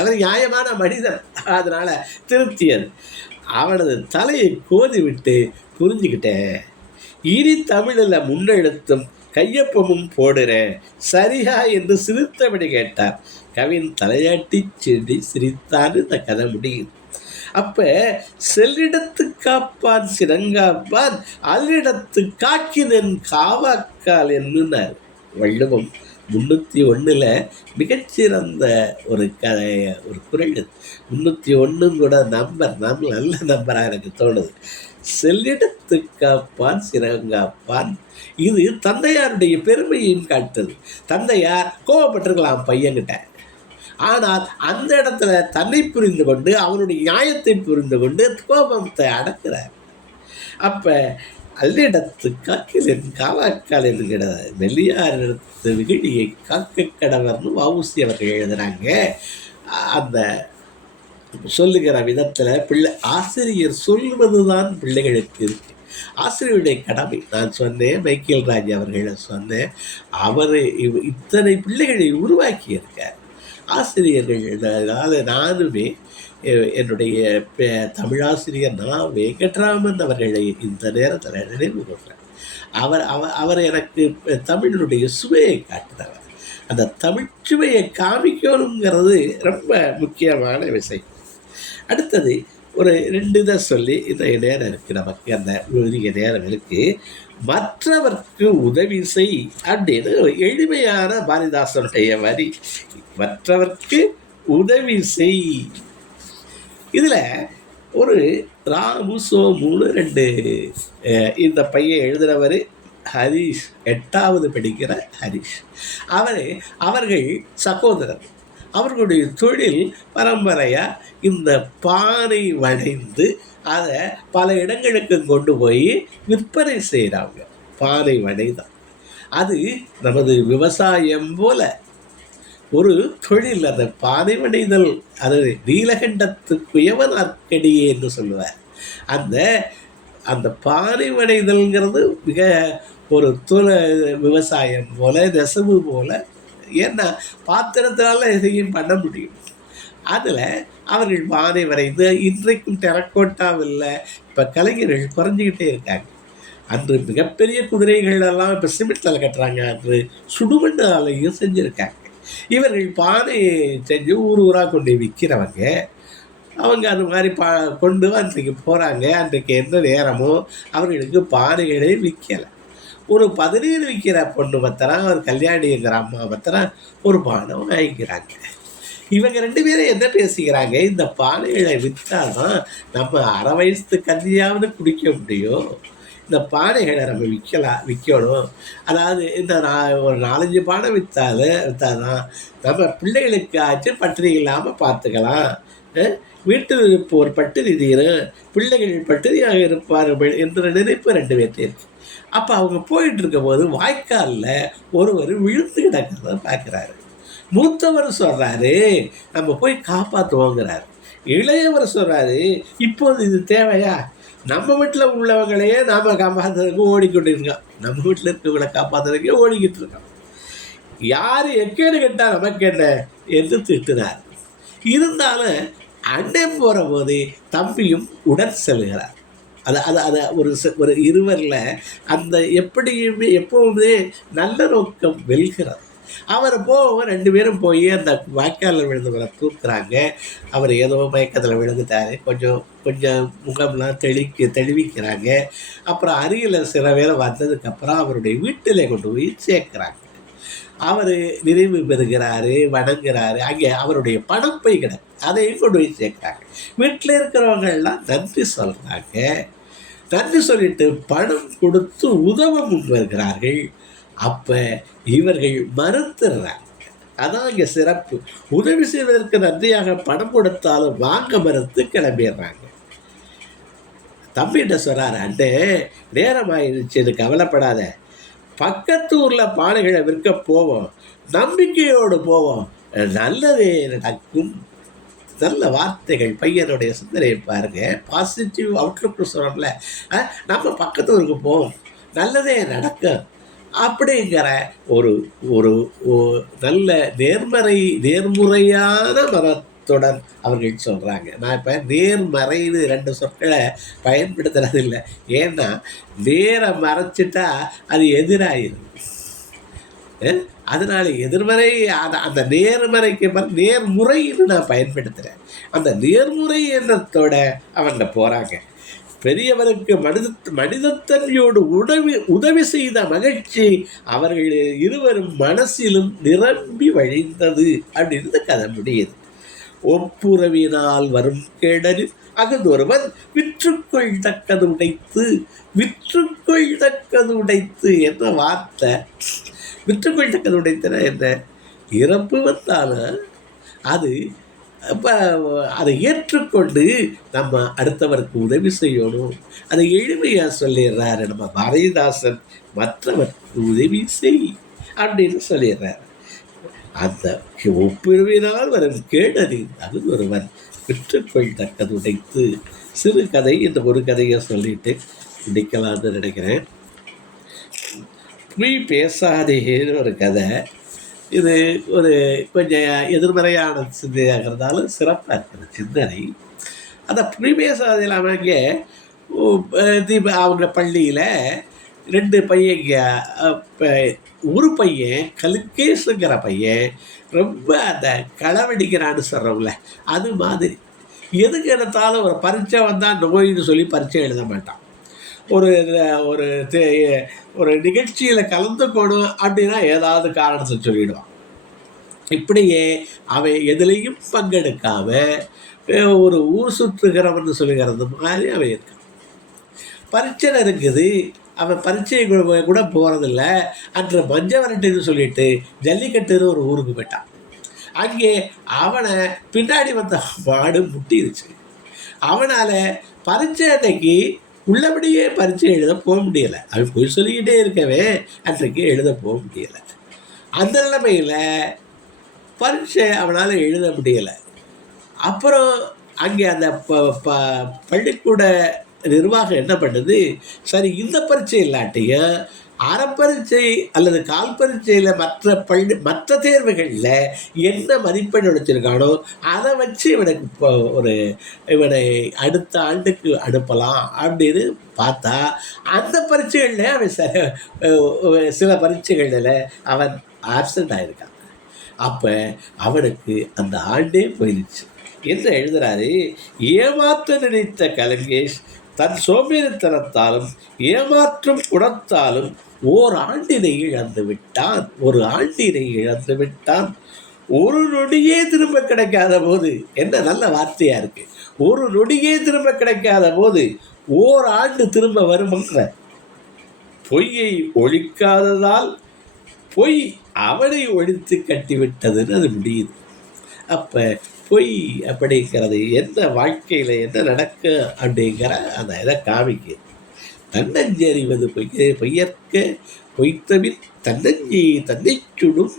அவர் நியாயமான மனிதன், அதனால திருத்தியது. அவனது தலையை கோதிவிட்டு, புரிஞ்சுக்கிட்டேன், இனி தமிழில் முன்னெழுத்தும் கையொப்பமும் போடுறேன் சரியா என்று சிரித்தபடி கேட்டார். கவின் தலையாட்டி செடி சிரித்தான்னு இந்த கதை முடியுது. அப்போ செல்லிடத்து காப்பான் சிறங்காப்பான், அல்லிடத்து காக்கினன் காவாக்கால் என்னுனார் வள்ளுவம். 301 மிகச்சிறந்த ஒரு குறள். 301 கூட நல்ல நம்பராக எனக்கு தோணுது. செல்லிடத்து காப்பான் சிறங்காப்பான், இது தந்தையாருடைய பெருமையும் காட்டுது. தந்தையார் கோவப்பட்டிருக்கலாம் பையன்கிட்ட, ஆனால் அந்த இடத்துல தன்னை புரிந்து கொண்டு அவனுடைய நியாயத்தை புரிந்து கொண்டு கோபத்தை அடக்கிறார். அப்போ அல்லிடத்து காக்கிலின் காவாக்கால் என்கிற மெல்லியார் எடுத்து விகிடியை காக்க கடவர்னு வவுசி அவர்கள் எழுதுகிறாங்க. அந்த சொல்லுகிற விதத்தில் ஆசிரியர் சொல்லுவது தான் பிள்ளைகளுக்கு இருக்கு. ஆசிரியருடைய கடமை. நான் சொன்னேன், மைக்கேல் ராஜ் அவர்களை சொன்னேன், அவர் இத்தனை பிள்ளைகளை உருவாக்கியிருக்கார். ஆசிரியர்கள். அதனால் நானுமே என்னுடைய தமிழாசிரியர் நான் வெங்கட்ராமன் அவர்களை இந்த நேரத்தில் நினைவு கொள்கிறேன். அவர் எனக்கு தமிழினுடைய சுவையை காட்டுறவர். அந்த தமிழ் சுவையை காமிக்கணுங்கிறது ரொம்ப முக்கியமான விஷயம். அடுத்தது ஒரு 2 இதை சொல்லி இன்றைய நேரம் இருக்குது, நமக்கு அந்த உரிய நேரம் இருக்குது. மற்றவர்க்கு உதவி செய் அப்படின்னு எளிமையான பாரதிதாசனுடைய வரி. மற்றவர்க்கு உதவி செய். இதில் ஒரு ராமு சோமுன்னு 2 இந்த பையன் எழுதுகிறவர் ஹரிஷ், 8வது படிக்கிற ஹரிஷ். அவர்கள் சகோதரர். அவர்களுடைய தொழில் பரம்பரையாக இந்த பானை வடைந்து அதை பல இடங்களுக்கு கொண்டு போய் விற்பனை செய்கிறாங்க. பானை வடை தான் அது. நமது விவசாயம் போல ஒரு தொழில். அந்த பானை வடைதல், அது நீலகண்டத்து குயவனார்க்கடியே என்று சொல்லுவார். அந்த பானை வடைதல்ங்கிறது மிக ஒரு விவசாயம் போல, நெசவு போல. ஏன்னா பாத்திரத்தினால எதையும் பண்ண முடியும். அதில் அவர்கள் பானை வரைந்து, இன்றைக்கும் டெரக்கோட்டாவில் இப்போ கலைஞர்கள் குறைஞ்சிக்கிட்டே இருக்காங்க. அன்று மிகப்பெரிய குதிரைகள் எல்லாம் இப்போ சிமெண்ட்டில் கட்டுறாங்க, அன்று சுடுமண்ணாலையும் செஞ்சுருக்காங்க. இவர்கள் பானையை செஞ்சு ஊராக கொண்டு விற்கிறவங்க. அவங்க அது மாதிரி கொண்டு அன்றைக்கு போகிறாங்க. அன்றைக்கு எந்த நேரமோ அவர்களுக்கு பானைகளே விற்கலை. ஒரு 17 விற்கிற பொண்ணு பத்திரம், ஒரு கல்யாணிங்கிற அம்மா பத்திரம் ஒரு பானை வாங்கிக்கிறாங்க. இவங்க 2 பேரும் என்ன பேசிக்கிறாங்க, இந்த பானைகளை விற்றாதான் நம்ம அரை வயசு கல்வியாவது குடிக்க முடியும், இந்த பானைகளை நம்ம விற்கணும். அதாவது இந்த ஒரு 4-5 பானை விற்றாதான் நம்ம பிள்ளைகளுக்காச்சும் பட்டினி இல்லாமல் பார்த்துக்கலாம். வீட்டில் இருப்போர் பட்டினி தீரும், பிள்ளைகள் பட்டினியாக இருப்பார்கள் என்ற நினைப்பு 2 பேர்த்து இருக்கு. அப்போ அவங்க போயிட்டு இருக்கும்போது வாய்க்காலில் ஒருவர் விழுந்து கிடக்கிறத பார்க்குறாரு. மூத்தவர் சொல்கிறாரு, நம்ம போய் காப்பாற்றுவோங்கிறார். இளையவர் சொல்கிறாரு, இப்போது இது தேவையா, நம்ம வீட்டில் உள்ளவங்களையே நாம் காப்பாற்றுறதுக்கு ஓடிக்கொண்டு இருக்கோம், நம்ம வீட்டில் இருக்கவங்களை காப்பாற்றுறதுக்கே ஓடிக்கிட்டு இருக்கோம், யார் எக்கேடு கேட்டால் நமக்கு என்ன என்று திட்டினார். இருந்தாலும் அண்ணன் போகிற போது தம்பியும் உடன் செல்கிறார். அது ஒரு இருவரில் அந்த எப்பவுமே நல்ல நோக்கம் வெல்கிறது. அவர் 2 பேரும் போய் அந்த வாய்க்காலில் விழுந்தவரை தூக்குறாங்க. அவர் ஏதோ மயக்கத்தில் விழுந்துட்டார். கொஞ்சம் முகம்லாம் தெளிவிக்கிறாங்க. அப்புறம் அருகில் சில பேரை வந்ததுக்கப்புறம் அவருடைய வீட்டிலே கொண்டு போய் சேர்க்குறாங்க. அவர் நிறைவு பெறுகிறாரு, வணங்குறாரு. அங்கே அவருடைய பணப்பை கிடக்கு, அதையும் கொண்டு போய் சேர்க்குறாங்க. வீட்டில் இருக்கிறவங்கெல்லாம் நன்றி சொல்கிறாங்க. நன்றி சொல்லிட்டு பணம் கொடுத்து உதவ முன் வருகிறார்கள். அப்போ இவர்கள் மறுத்துடுறாங்க. அதான் இங்கே சிறப்பு. உதவி செய்வதற்கு நன்றியாக பணம் கொடுத்தாலும் வாங்க மறுத்து கிளம்பிடுறாங்க. தம்பிகிட்ட சொல்கிறார், அண்ணே நேரம் ஆயிடுச்சு, கவலைப்படாத, பக்கத்து ஊரில் பானைகளை விற்க போவோம், நம்பிக்கையோடு போவோம், நல்லதே நடக்கும். நல்ல வார்த்தைகள். பையனுடைய சிந்தனையை பாருங்கள், பாசிட்டிவ் அவுட்லுக்கு சொல்கிறோம்ல, நம்ம பக்கத்து ஊருக்கு போவோம், நல்லதே நடக்கும் அப்படிங்கிற ஒரு ஒரு நல்ல நேர்முறையான மனத்துடன் அவர்கள் சொல்கிறாங்க. நான் இப்போ நேர்மறைன்னு 2 சொற்களை பயன்படுத்துறதில்லை. ஏன்னா நேரை மறைச்சிட்டா அது எதிராகிடும். அதனால் எதிர்மறை அந்த நேர்மறைக்கு நேர்முறைன்னு நான் பயன்படுத்துகிறேன். அந்த நேர்முறை எண்ணத்தோட அவங்க போகிறாங்க. பெரியவருக்கு மனிதத்தன்மையோடு உதவி செய்த மகிழ்ச்சி அவர்கள் இருவரும் மனசிலும் நிரம்பி வழிந்தது அப்படின்னு கதை முடியுது. ஒப்புரவினால் வரும் கேடரில் அகதொருவன் விற்றுக்கொள் தக்கது என்ற வார்த்தை. விற்றுக்கொள் தக்கது உடைத்தன என்ன? இறப்பு வந்தாலும் அது அப்போ அதை ஏற்றுக்கொண்டு நம்ம அடுத்தவருக்கு உதவி செய்யணும். அதை எளிமையாக சொல்லிடுறாரு நம்ம பாரதிதாசன். மற்றவருக்கு உதவி செய் அப்படின்னு சொல்லிடுறாரு. அந்த ஒப்புரவினால் வரும் கேடறில் அது ஒருவன் விற்றுக்கொள் தக்கது உடைத்து. சிறு கதை, இந்த ஒரு கதையை சொல்லிட்டு முடிக்கலான்னு நினைக்கிறேன். பொய் பேசாதேன்னு ஒரு கதை. இது ஒரு கொஞ்சம் எதிர்மறையான சிந்தனையாக இருந்தாலும் சிறப்பாக இருக்கிற சிந்தனை. அந்த புரிபேசாதில் அவங்க அவங்க பள்ளியில் 2 பையங்க, ஒரு பையன் கலுக்கேசுங்கிற பையன் ரொம்ப அந்த களவடிக்கிறான்னு சொல்கிறோம்ல, அது மாதிரி எதுக்கு எடுத்தாலும் ஒரு பரீட்சை வந்தால் நோயின்னு சொல்லி பரீட்சை எழுத மாட்டான். ஒரு ஒரு ஒரு நிகழ்ச்சியில் கலந்துக்கணும் அப்படின்னா ஏதாவது காரணத்தை சொல்லிடுவான். இப்படியே அவன் எதுலேயும் பங்கெடுக்காம ஒரு ஊர் சுற்றுகிறவன் சொல்லுகிறது மாதிரி அவன் இருக்கான். பரீட்சை இருக்குது, அவன் பரீட்சை கூட போகிறதில்ல. அன்று மஞ்சவரட்டுன்னு சொல்லிட்டு ஜல்லிக்கட்டுன்னு ஒரு ஊருக்கு போயிட்டான். அங்கே அவனை பின்னாடி வந்த மாடு முட்டிருச்சு. அவனால் பரீட்சை அன்னைக்கு உள்ளபடியே பரீட்சை எழுத போக முடியலை. அவன் போய் சொல்லிக்கிட்டே இருக்கவே அன்றைக்கு எழுத போக முடியலை. அந்த நிலைமையில் பரீட்சை அவனால் எழுத முடியலை. அப்புறம் அங்கே அந்த பள்ளிக்கூட நிர்வாகம் என்ன பண்ணுது, சரி இந்த பரீட்சை இல்லாட்டியும் அறப்பரீட்சை அல்லது கால் பரீட்சையில் மற்ற தேர்வுகளில் என்ன மதிப்பெண் எடுத்திருக்கானோ அதை வச்சு இவனுக்கு இவனை அடுத்த ஆண்டுக்கு அனுப்பலாம் அப்படின்னு பார்த்தா அந்த பரீட்சைகளில் அவன் சில பரீட்சைகளில் அவன் ஆப்சண்ட் ஆகிருக்கான். அப்போ அவனுக்கு அந்த ஆண்டே போயிடுச்சு. என்ன எழுதுகிறாரு, ஏமாற்ற நினைத்த கலங்கேஷ் தன் சோம்பேறித்தனத்தாலும் ஏமாற்றும் குணத்தாலும் ஒரு ஆண்டினை இழந்து விட்டான். ஒரு நொடியே திரும்ப கிடைக்காத போது, என்ன நல்ல வார்த்தையா இருக்கு, ஒரு நொடியே திரும்ப கிடைக்காத போது ஓர் ஆண்டு திரும்ப வருமன்ற பொய்யை ஒழிக்காததால் பொய் அவனை ஒழித்து கட்டிவிட்டதுன்னு அது முடியுது. அப்போ பொய் அப்படிங்கிறது என்ன வாழ்க்கையில் என்ன நடக்க அப்படிங்கிற அந்த இதை காமிக்குது. தன்னஞ்சி அறிவது பொய்யற்க பொய்த்தமிழ் தன்னஞ்சி தன்னை சுடும்.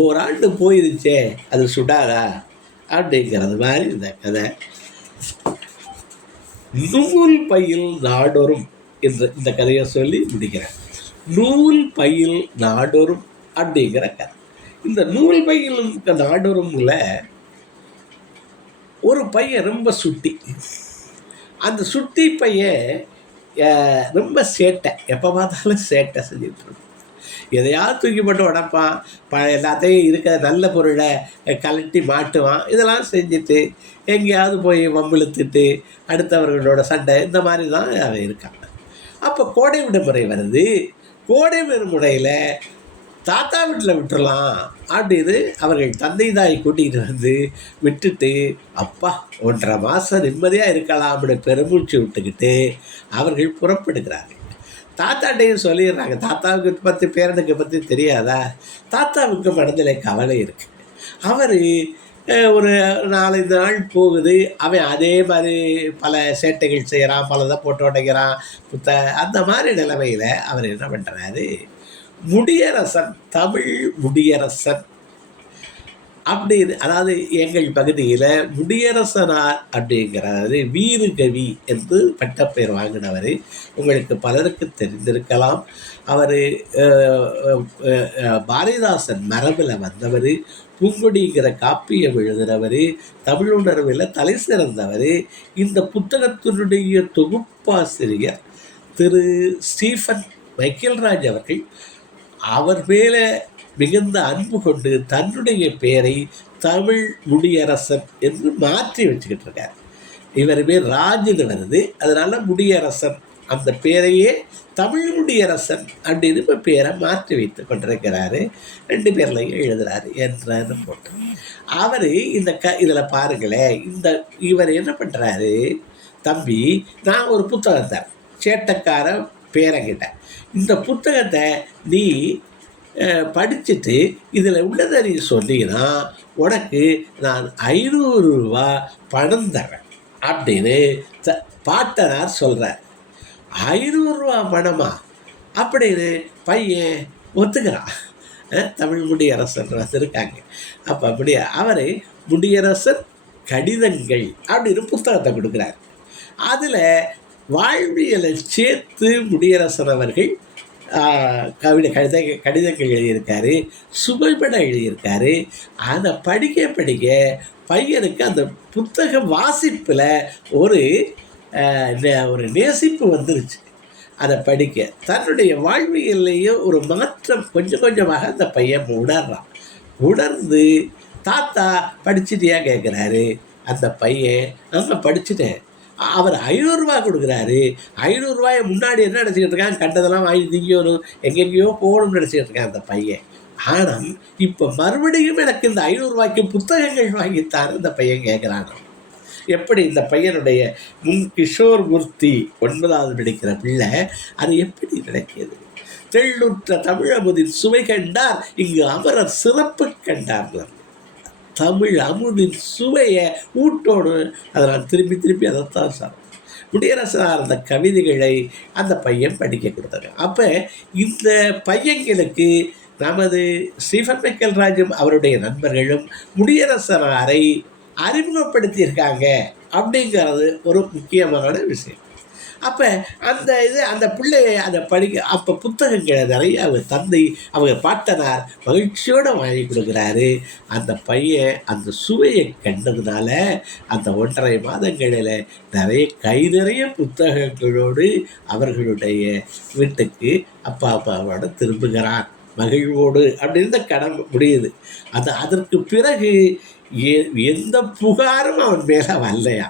ஓராண்டு போயிருச்சே அது சுடாதா அப்படிங்கிறது மாதிரி இந்த கதை. நூல் பையில் நாடொரும் என்ற இந்த கதையை சொல்லி முடிக்கிறேன். நூல் பையில் நாடொரும் அப்படிங்கிற கதை. இந்த நூல் பையில் நாடொரும்ல ஒரு பையன் ரொம்ப சுட்டி. அந்த சுட்டி பையன் ரொம்ப சேட்டை, எப்போ பார்த்தாலும் சேட்டை செஞ்சுட்டு எதையாவது தூக்கி போட்டு உடப்பான், எல்லாத்தையும் இருக்கிற நல்ல பொருளை கலட்டி மாட்டுவான். இதெல்லாம் செஞ்சுட்டு எங்கேயாவது போய் வம்பிழுத்துட்டு அடுத்தவர்களோட சண்டை இந்த மாதிரி தான் அவன் இருக்கான். அப்போ கோடை விடுமுறை வருது. கோடை விடுமுறையில் தாத்தா வீட்டில் விட்டுடலாம் அப்படின்னு அவர்கள் தந்தை தாய் கூட்டிகிட்டு வந்து விட்டுட்டு, அப்பா 1.5 மாதம் நிம்மதியாக இருக்கலாம் அப்படின்னு பெருமூச்சு விட்டுக்கிட்டு அவர்கள் புறப்படுகிறார்கள். தாத்தாட்டையும் சொல்லிடுறாங்க, தாத்தாவுக்கு பற்றி பேரனுக்கு பற்றி தெரியாதா, தாத்தாவுக்கு மனதில் கவலை இருக்குது. அவர் ஒரு 4-5 நாள் போகுது, அவன் அதே மாதிரி பல சேட்டைகள் செய்கிறான், பலதை போட்டு உடைக்கிறான், அந்த மாதிரி நிலைமையில் அவர் என்ன பண்ணுறாரு, முடியரசன், தமிழ் முடியரசன் அப்படின்னு, அதாவது எங்கள் பகுதியில் முடியரசனார் அப்படிங்கிறாரு வீரகவி என்று பட்டப்பெயர் வாங்கினவர். உங்களுக்கு பலருக்கு தெரிந்திருக்கலாம். அவர் பாரதிதாசன் மரபில் வந்தவர், பூங்கொடிங்கிற காப்பியம் எழுதுகிறவர், தமிழுணர்வில் தலை சிறந்தவர். இந்த புத்தகத்தினுடைய தொகுப்பாசிரியர் திரு ஸ்டீஃபன் மைக்கேல்ராஜ் அவர்கள் அவர் மேலே மிகுந்த அன்பு கொண்டு தன்னுடைய பெயரை தமிழ் முடியரசன் என்று மாற்றி வச்சுக்கிட்டு இருக்கார். இவர் பேர் ராஜுன்னு வருது, அதனால் முடியரசன், அந்த பேரையே தமிழ் முடியரசன் அப்படின்னு இப்போ பேரை மாற்றி வைத்து கொண்டிருக்கிறாரு. 2 பேர்லையும் எழுதுகிறாரு என்று போட்டு அவர் இந்த இதில் பாருங்களேன், இவர் என்ன பண்ணுறாரு, தம்பி நான் ஒரு புத்தகம் தரேன் சேட்டக்கார பேரங்கிட்ட, இந்த புத்தகத்தை நீ படிச்சுட்டு இதில் உள்ளதை நீ சொன்னீங்கன்னா உனக்கு நான் 500 ரூபா பணம் தரேன் அப்படின்னு பாட்டனார் சொல்கிறார். 500 ரூபா பணமா அப்படின்னு பையன் ஒத்துக்கிறான். தமிழ் முடியரசன் வந்திருக்காங்க. அப்போ அப்படியே அவர் முடியரசன் கடிதங்கள் அப்படின்னு புத்தகத்தை கொடுக்குறார். அதில் வாழ்வியலை சேர்த்து முடியரசன் அவர்கள் கடிதங்கள் எழுதியிருக்காரு, சுவைப்படம் எழுதியிருக்காரு. அதை படிக்க பையனுக்கு அந்த புத்தக வாசிப்பில் ஒரு நேசிப்பு வந்துருச்சு. அதை படிக்க தன்னுடைய வாழ்வியல்லையும் ஒரு மாற்றம் கொஞ்சம் கொஞ்சமாக அந்த பையன் உணர்றான். உணர்ந்து தாத்தா படிச்சுட்டியா கேட்குறாரு. அந்த பையன், நான் படிச்சுட்டேன். அவர் 500 ரூபா கொடுக்குறாரு. 500 ரூபாய முன்னாடி என்ன நினச்சிக்கிட்டு இருக்கான், கண்டதெல்லாம் வாங்கி திங்கணும், எங்கெங்கேயோ போகணும்னு நினச்சிக்கிட்டு இருக்கான் அந்த பையன். ஆனால் இப்போ மறுபடியும் எனக்கு இந்த 500 ரூபாய்க்கு புத்தகங்கள் வாங்கித்தாரு இந்த பையன் கேட்குறான். எப்படி இந்த பையனுடைய கிஷோர் மூர்த்தி 9வது படிக்கிற பிள்ளை அது எப்படி நடக்கியது? தெள்ளுற்ற தமிழமுதின் சுவை கண்டார் இங்கு அமரர் சிறப்பு கண்டார். தமிழ் அமுதின் சுவையை ஊட்டோடு அதை நான் திருப்பி திருப்பி அதைத்தான் சார் முடியரசனார் அந்த கவிதைகளை அந்த பையன் படிக்க கொடுத்தாங்க. அப்போ இந்த பையன்களுக்கு நமது ஸ்டீஃபன் மைக்கேல்ராஜும் அவருடைய நண்பர்களும் முடியரசனாரை அறிமுகப்படுத்தியிருக்காங்க அப்படிங்கிறது ஒரு முக்கியமான விஷயம். அப்போ அந்த பிள்ளையை அதை படிக்க அப்போ புத்தகங்களை நிறைய அவர் தந்தை அவங்க பாட்டனார் மகிழ்ச்சியோடு வாங்கி கொடுக்குறாரு. அந்த பையன் அந்த சுவையை கண்டதுனால அந்த 1.5 மாதங்களில் கை நிறைய புத்தகங்களோடு அவர்களுடைய வீட்டுக்கு அப்பா அம்மாவோட திரும்புகிறான் மகிழ்வோடு அப்படின்னு கடன் முடியுது. அதற்கு பிறகு எந்த புகாரும் அவன் மேலே வரலையா.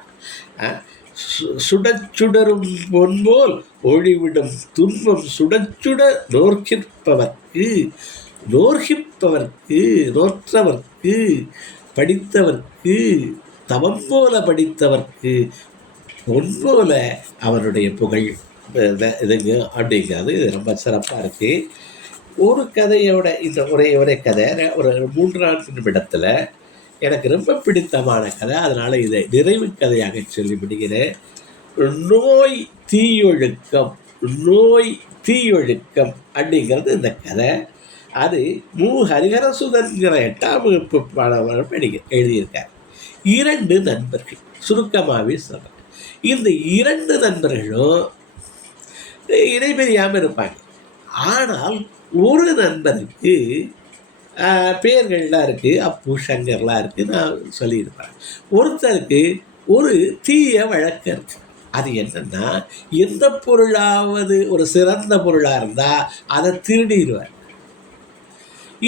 சுடச்சுடரும் பொன்போல் ஒளிவிடும் துன்பம் சுடச்சுட நோற்றவர்க்கு படித்தவர்க்கு தவம் போல படித்தவர்க்கு பொன்போல அவருடைய புகழ் இதுங்க அப்படிங்கிறது ரொம்ப சிறப்பாக இருக்குது. ஒரு கதையோட இந்த ஒரே கதை ஒரு 3 நிமிடத்தில் எனக்கு ரொம்ப பிடித்தமான கதை. அதனால் இதை நிறைவு கதையாக சொல்லி விடுகிறேன். நோய் தீயொழுக்கம் அப்படிங்கிறது இந்த கதை. அது ஹரிஹரசுதன்கிற 8ஆம் வகுப்பு பாடவர் எழுதியிருக்கார். 2 நண்பர்கள், சுருக்கமாகவே சொல்கிறேன். இந்த 2 நண்பர்களும் இடைபெறியாமல் இருப்பாங்க. ஆனால் ஒரு நண்பருக்கு பேர்கள்லாம் இருக்குது, அப்பு சங்கர்லாம் இருக்குது, நான் சொல்லியிருப்பேன். ஒருத்தருக்கு ஒரு தீய வழக்கம் இருக்குது. அது என்னென்னா, எந்த பொருளாவது ஒரு சிறந்த பொருளாக இருந்தால் அதை திருடிடுவார்.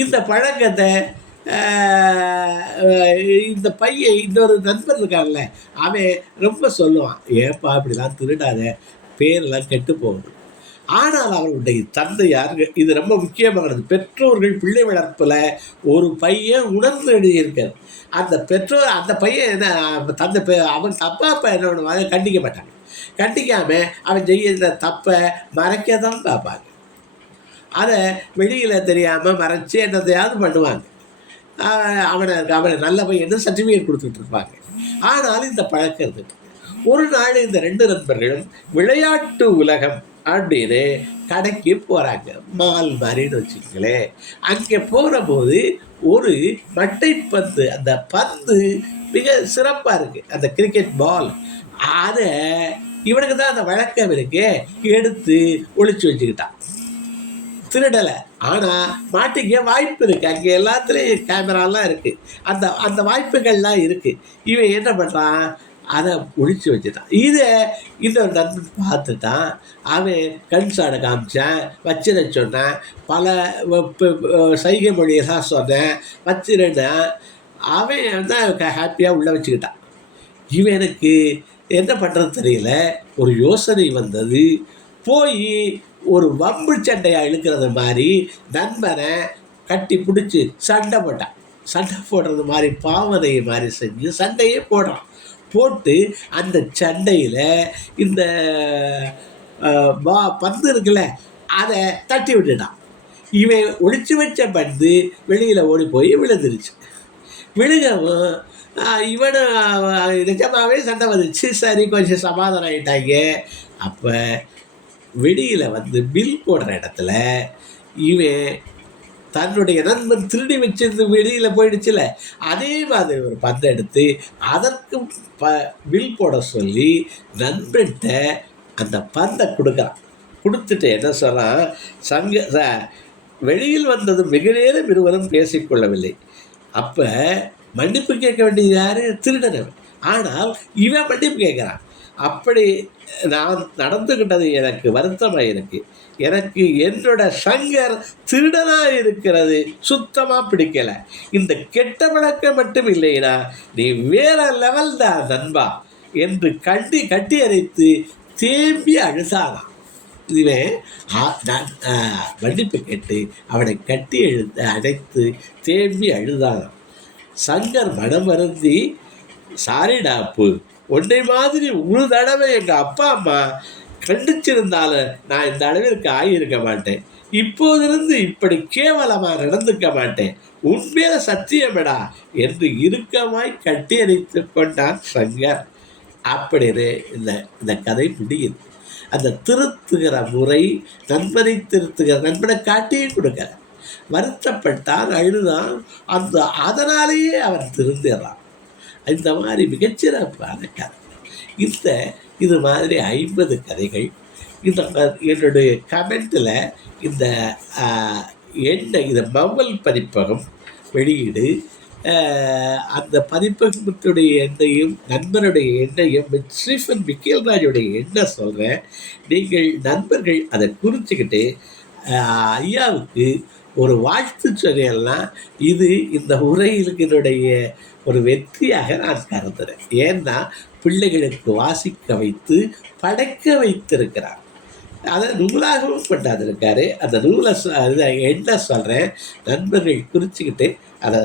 இந்த பழக்கத்தை இந்த பையன் இன்னொரு நண்பர் இருக்காங்கல்ல, அவன் ரொம்ப சொல்லுவான், ஏப்பா இப்படிலாம் திருடாத, பேரெல்லாம் கெட்டு போகணும். ஆனால் அவர்களுடைய தந்தையார், இது ரொம்ப முக்கியமானது, பெற்றோர்கள் பிள்ளை வளர்ப்பில் ஒரு பையன் உணர்ந்து எழுதியிருக்கார். அந்த பையன் என்ன அவன் அப்பா என்ன பண்ணுவாங்க, கண்டிக்க மாட்டாங்க. கண்டிக்காமல் அவன் செய்கிற தப்பை மறைக்க தான் பார்ப்பாங்க. அதை வெளியில் தெரியாமல் மறைச்சி என்னத்தையாவது பண்ணுவாங்க. அவனை நல்ல பையன் சர்டிஃபிகேட் கொடுத்துட்டு இருப்பாங்க. ஆனாலும் இந்த பழக்கம் இருந்துட்டு ஒரு நாள் இந்த 2 நண்பர்களும் விளையாட்டு உலகம் அப்படின்னு கடைக்கு போகிறாங்க. மால் மாதிரின்னு வச்சுக்கங்களேன். அங்கே போகிற போது ஒரு மட்டைப்பந்து, அந்த பந்து மிக சிறப்பாக இருக்குது, அந்த கிரிக்கெட் பால். அதை இவனுக்கு தான் அந்த வழக்கம் இருக்கு, எடுத்து ஒளிச்சு வச்சுக்கிட்டான். திருடலை, ஆனால் மாட்டிக்க வாய்ப்பு இருக்குது. அங்கே எல்லாத்துலேயும் கேமராலாம் இருக்குது, அந்த வாய்ப்புகள்லாம் இருக்குது. இவன் என்ன பண்ணுறான், அதை ஒழிச்சு வச்சுட்டான். இதை இன்னொரு நண்பன் பார்த்துட்டான். அவன் கண் சாடை காமிச்சான், வச்சிட சொன்னான், பல சைகை மொழியெல்லாம் சொன்னேன், வச்சிருந்தேன். அவன் வந்து ஹாப்பியாக உள்ளே வச்சுக்கிட்டான். இவனுக்கு என்ன பண்ணுறது தெரியல. ஒரு யோசனை வந்தது. போய் ஒரு வம்பு சண்டையாக இழுக்கிறது மாதிரி நண்பனை கட்டி பிடிச்சி சண்டை போட்டான். சண்டை போடுறது மாதிரி பாவனை மாதிரி செஞ்சு சண்டையே போடுறான். போட்டு அந்த சண்டையில் இந்த பந்து இருக்குல்ல, அதை தட்டி விட்டுட்டான். இவன் ஒழிச்சு வச்ச பந்து வெளியில் ஓடி போய் விழுந்துருச்சு. விழுகவும் இவனும் நிஜமாகவே சண்டை வந்துச்சு. சரி, கொஞ்சம் சமாதானம் ஆகிட்டாங்க. அப்போ வெளியில் வந்து பில் போடுற இடத்துல இவன் தன்னுடைய நண்பன் திருடி வச்சிருந்து வெளியில் போயிடுச்சுல, அதே மாதிரி ஒரு பந்தை எடுத்து அதற்கு பில் போட சொல்லி நண்பன்கிட்ட அந்த பந்தை கொடுக்குறான். கொடுத்துட்டு என்ன சொல்கிறான், வெளியில் வந்தது மிக நேரம் இருவரும் பேசிக்கொள்ளவில்லை. அப்போ மன்னிப்பு கேட்க வேண்டியது யார், திருடனவன். ஆனால் இவன் மன்னிப்பு கேட்குறான். அப்படி நான் நடந்துக்கிட்டது எனக்கு வருத்தமாக இருக்கு. எனக்கு என்னோட சங்கர் திருடனாக இருக்கிறது சுத்தமாக பிடிக்கலை. இந்த கெட்ட பழக்கம் மட்டும் இல்லைனா நீ வேற லெவல் தான் நண்பா என்று கட்டி அணைத்து தேம்பி அழுதானான். இவன் மன்னிப்பு கேட்டு அவனை கட்டி அடைத்து தேம்பி அழுதானான். சங்கர் மனம் வருந்தி, சாரிடாப்பு, உன்னை மாதிரி ஒரு தடவை எங்கள் அப்பா அம்மா கண்டிச்சிருந்தாலும் நான் இந்த அளவிற்கு ஆகியிருக்க மாட்டேன். இப்போதிருந்து இப்படி கேவலமாக நடந்துக்க மாட்டேன். உண்மையில சத்தியமடா என்று இறுக்கமாய் கட்டி அணைத்து கொண்டான் சங்கர். அப்படின்னு இந்த கதை முடியுது. அந்த திருத்துகிற முறை, நண்பனை திருத்துகிற நண்பனை காட்டியும் கொடுக்கல. வருத்தப்பட்டான், அழுதான். அதனாலேயே அவன் திருந்திடறான். இந்த மாதிரி மிகச்சிறப்பான கதை. இது மாதிரி 50 கதைகள் என்னுடைய கமெண்ட்டில் இந்த மவல் பதிப்பகம் வெளியீடு, அந்த பதிப்பகத்துடைய எண்ணையும் நண்பருடைய எண்ணையும் ஸ்டீஃபன் மிக்கேல்ராஜுடைய எண்ணை சொல்கிறேன். நீங்கள் நண்பர்கள் அதை குறிச்சிக்கிட்டு ஐயாவுக்கு ஒரு வாழ்த்து சொன்னேன்னா இது இந்த உரையினுடைய ஒரு வெற்றியாக நான் கருதுகிறேன். ஏன்னா பிள்ளைகளுக்கு வாசிக்க வைத்து படைக்க வைத்திருக்கிறார். அதை நூலாகவும் கொண்டாந்துருக்காரு. அந்த நூலை என்ன சொல்கிறேன், நண்பர்கள் குறிச்சிக்கிட்டு அதை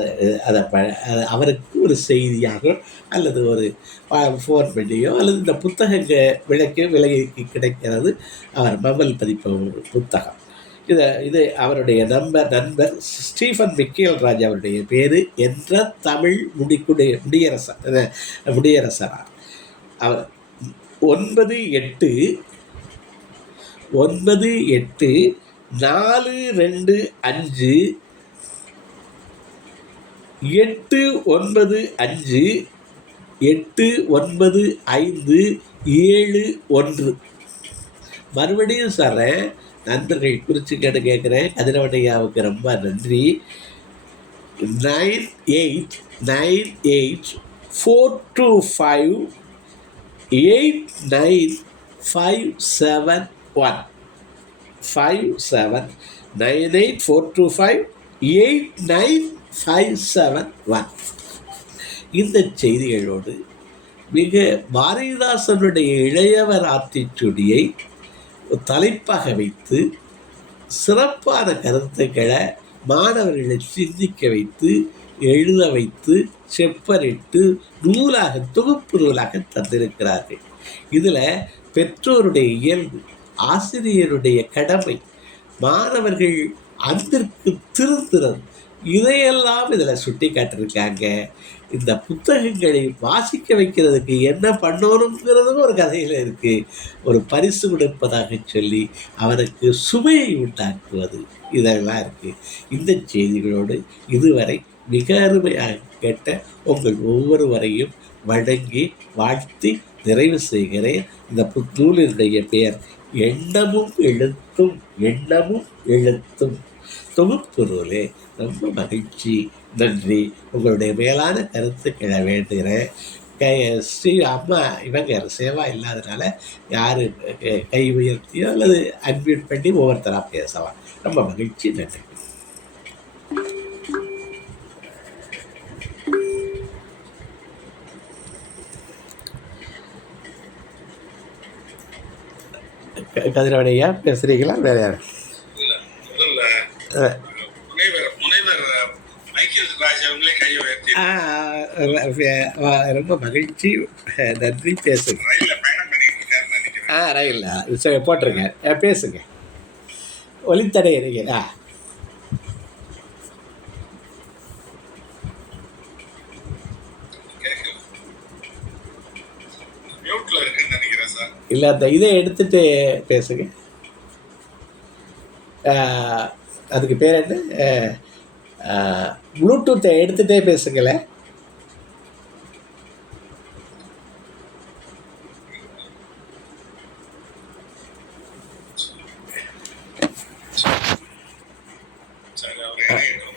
அவருக்கு ஒரு செய்தியாக அல்லது ஒரு ஃபோன் பண்ணியோ அல்லது இந்த புத்தகங்கள் விலைக்கு கிடைக்கிறது. அவர் மவல் பதிப்பு புத்தகம். இது அவருடைய நண்பர் ஸ்டீஃபன் மிக்கேல்ராஜ் அவருடைய பேர் என்ற தமிழ் முடியரசரார். அவர் 984589589571. மறுபடியும் சொல்கிறேன், நண்பர்கள் குறித்து கேட்குறேன். கதிரவனையாவுக்கு ரொம்ப நன்றி. 9842589571. 9842589571. இந்த செய்திகளோடு மிக பாரதிதாசனுடைய இளையவர் ஆத்திச்சூடியை தலைப்பாக வைத்து சிறப்பான கருத்துக்களை மாணவர்களை சிந்திக்க வைத்து எழுத வைத்து செப்பனிட்டு தொகுப்பு நூலாக தந்திருக்கிறார்கள். இதில் பெற்றோருடைய இயல்பு, ஆசிரியருடைய கடமை, மாணவர்கள் அன்பிற்கு திருந்துறது, இதையெல்லாம் இதில் சுட்டி காட்டியிருக்காங்க. இந்த புத்தகங்களை வாசிக்க வைக்கிறதுக்கு என்ன பண்ணணுங்கிறதும் ஒரு கதையில் இருக்குது. ஒரு பரிசு கொடுப்பதாக சொல்லி அவருக்கு சுவையை உண்டாக்குவது, இதெல்லாம் இருக்குது. இந்த செய்திகளோடு இதுவரை மிக அருமையாக கேட்ட உங்கள் ஒவ்வொருவரையும் வணங்கி வாழ்த்தி நிறைவு செய்கிறேன். இந்த நூலினுடைய பெயர் எண்ணமும் எழுத்தும் தொகுப்பு நூலே. ரொம்ப மகிழ்ச்சி, நன்றி. உங்களுடைய மேலான கருத்துக்களை வேண்டுகிறேன். அம்மா இவங்க சேவா இல்லாதனால யார் கை உயர்த்தியோ அல்லது அன்மியூட் பண்ணி ஒவ்வொருத்தராக பேசலாம். ரொம்ப மகிழ்ச்சி, நன்றி. கதிரவனையா பேசுறீங்களா? வேற யார்? ரொம்ப மகிழ்ச்சி, நன்றி. பேசுங்க. ரயில் போட்டிருங்க, பேசுங்க. ஒளித்தடை இருக்கீங்களா? இல்லை, அந்த இதை எடுத்துட்டு பேசுங்க. அதுக்கு பேர் என்ன, ப்ளூடூத்தை எடுத்துகிட்டே பேசுங்களேன்.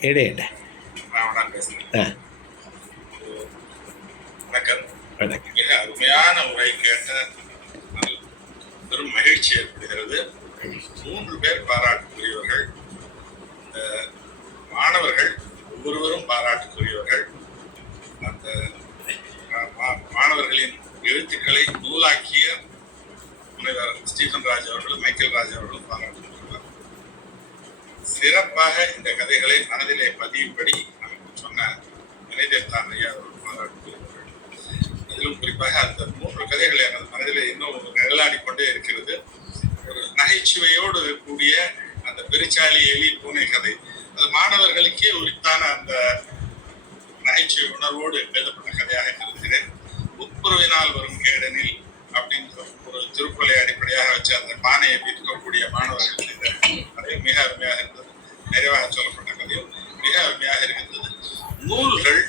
இடையில வணக்கம். மிக அருமையான உரை கேட்ட பெரும் மகிழ்ச்சி ஏற்படுகிறது. 3 பேர் பாராட்டுக்குரியவர்கள். மாணவர்கள் ஒவ்வொருவரும் பாராட்டுக்குரியவர்கள். அந்த மாணவர்களின் எழுத்துக்களை நூலாக்கிய முனைவர் ஸ்டீஃபன் ராஜ் அவர்களும் மைக்கேல் ராஜ் அவர்களும் பாராட்டுகிறார். சிறப்பாக இந்த கதைகளை மனதிலே பதியும்படி நமக்கு சொன்ன வினயதேவ் ஐயா அவர்கள் பாராட்டுகிறார்கள். அதிலும் குறிப்பாக அந்த 3 கதைகளை எனது மனதிலே இன்னும் நிழலாடி கொண்டே இருக்கிறது. ஒரு நகைச்சுவையோடு கூடிய அந்த பெருச்சாளி எலி பூனை கதை, அது மாணவர்களுக்கே உரித்தான அந்த நகைச்சுவை உணர்வோடு எழுதப்பட்ட கதையாக கருதுகிறேன். ஒப்புரவினால் வரும் கேடனில் அப்படின்ற ஒரு திருக்குறளை அடிப்படையாக வச்சு அந்த பானையை விற்கக்கூடிய மாணவர்கள் இந்த கதையும் மிக அருமையாக இருந்தது. நிறைவாக சொல்லப்பட்ட கதையும் மிக அருமையாக இருக்கின்றது. நூல்கள்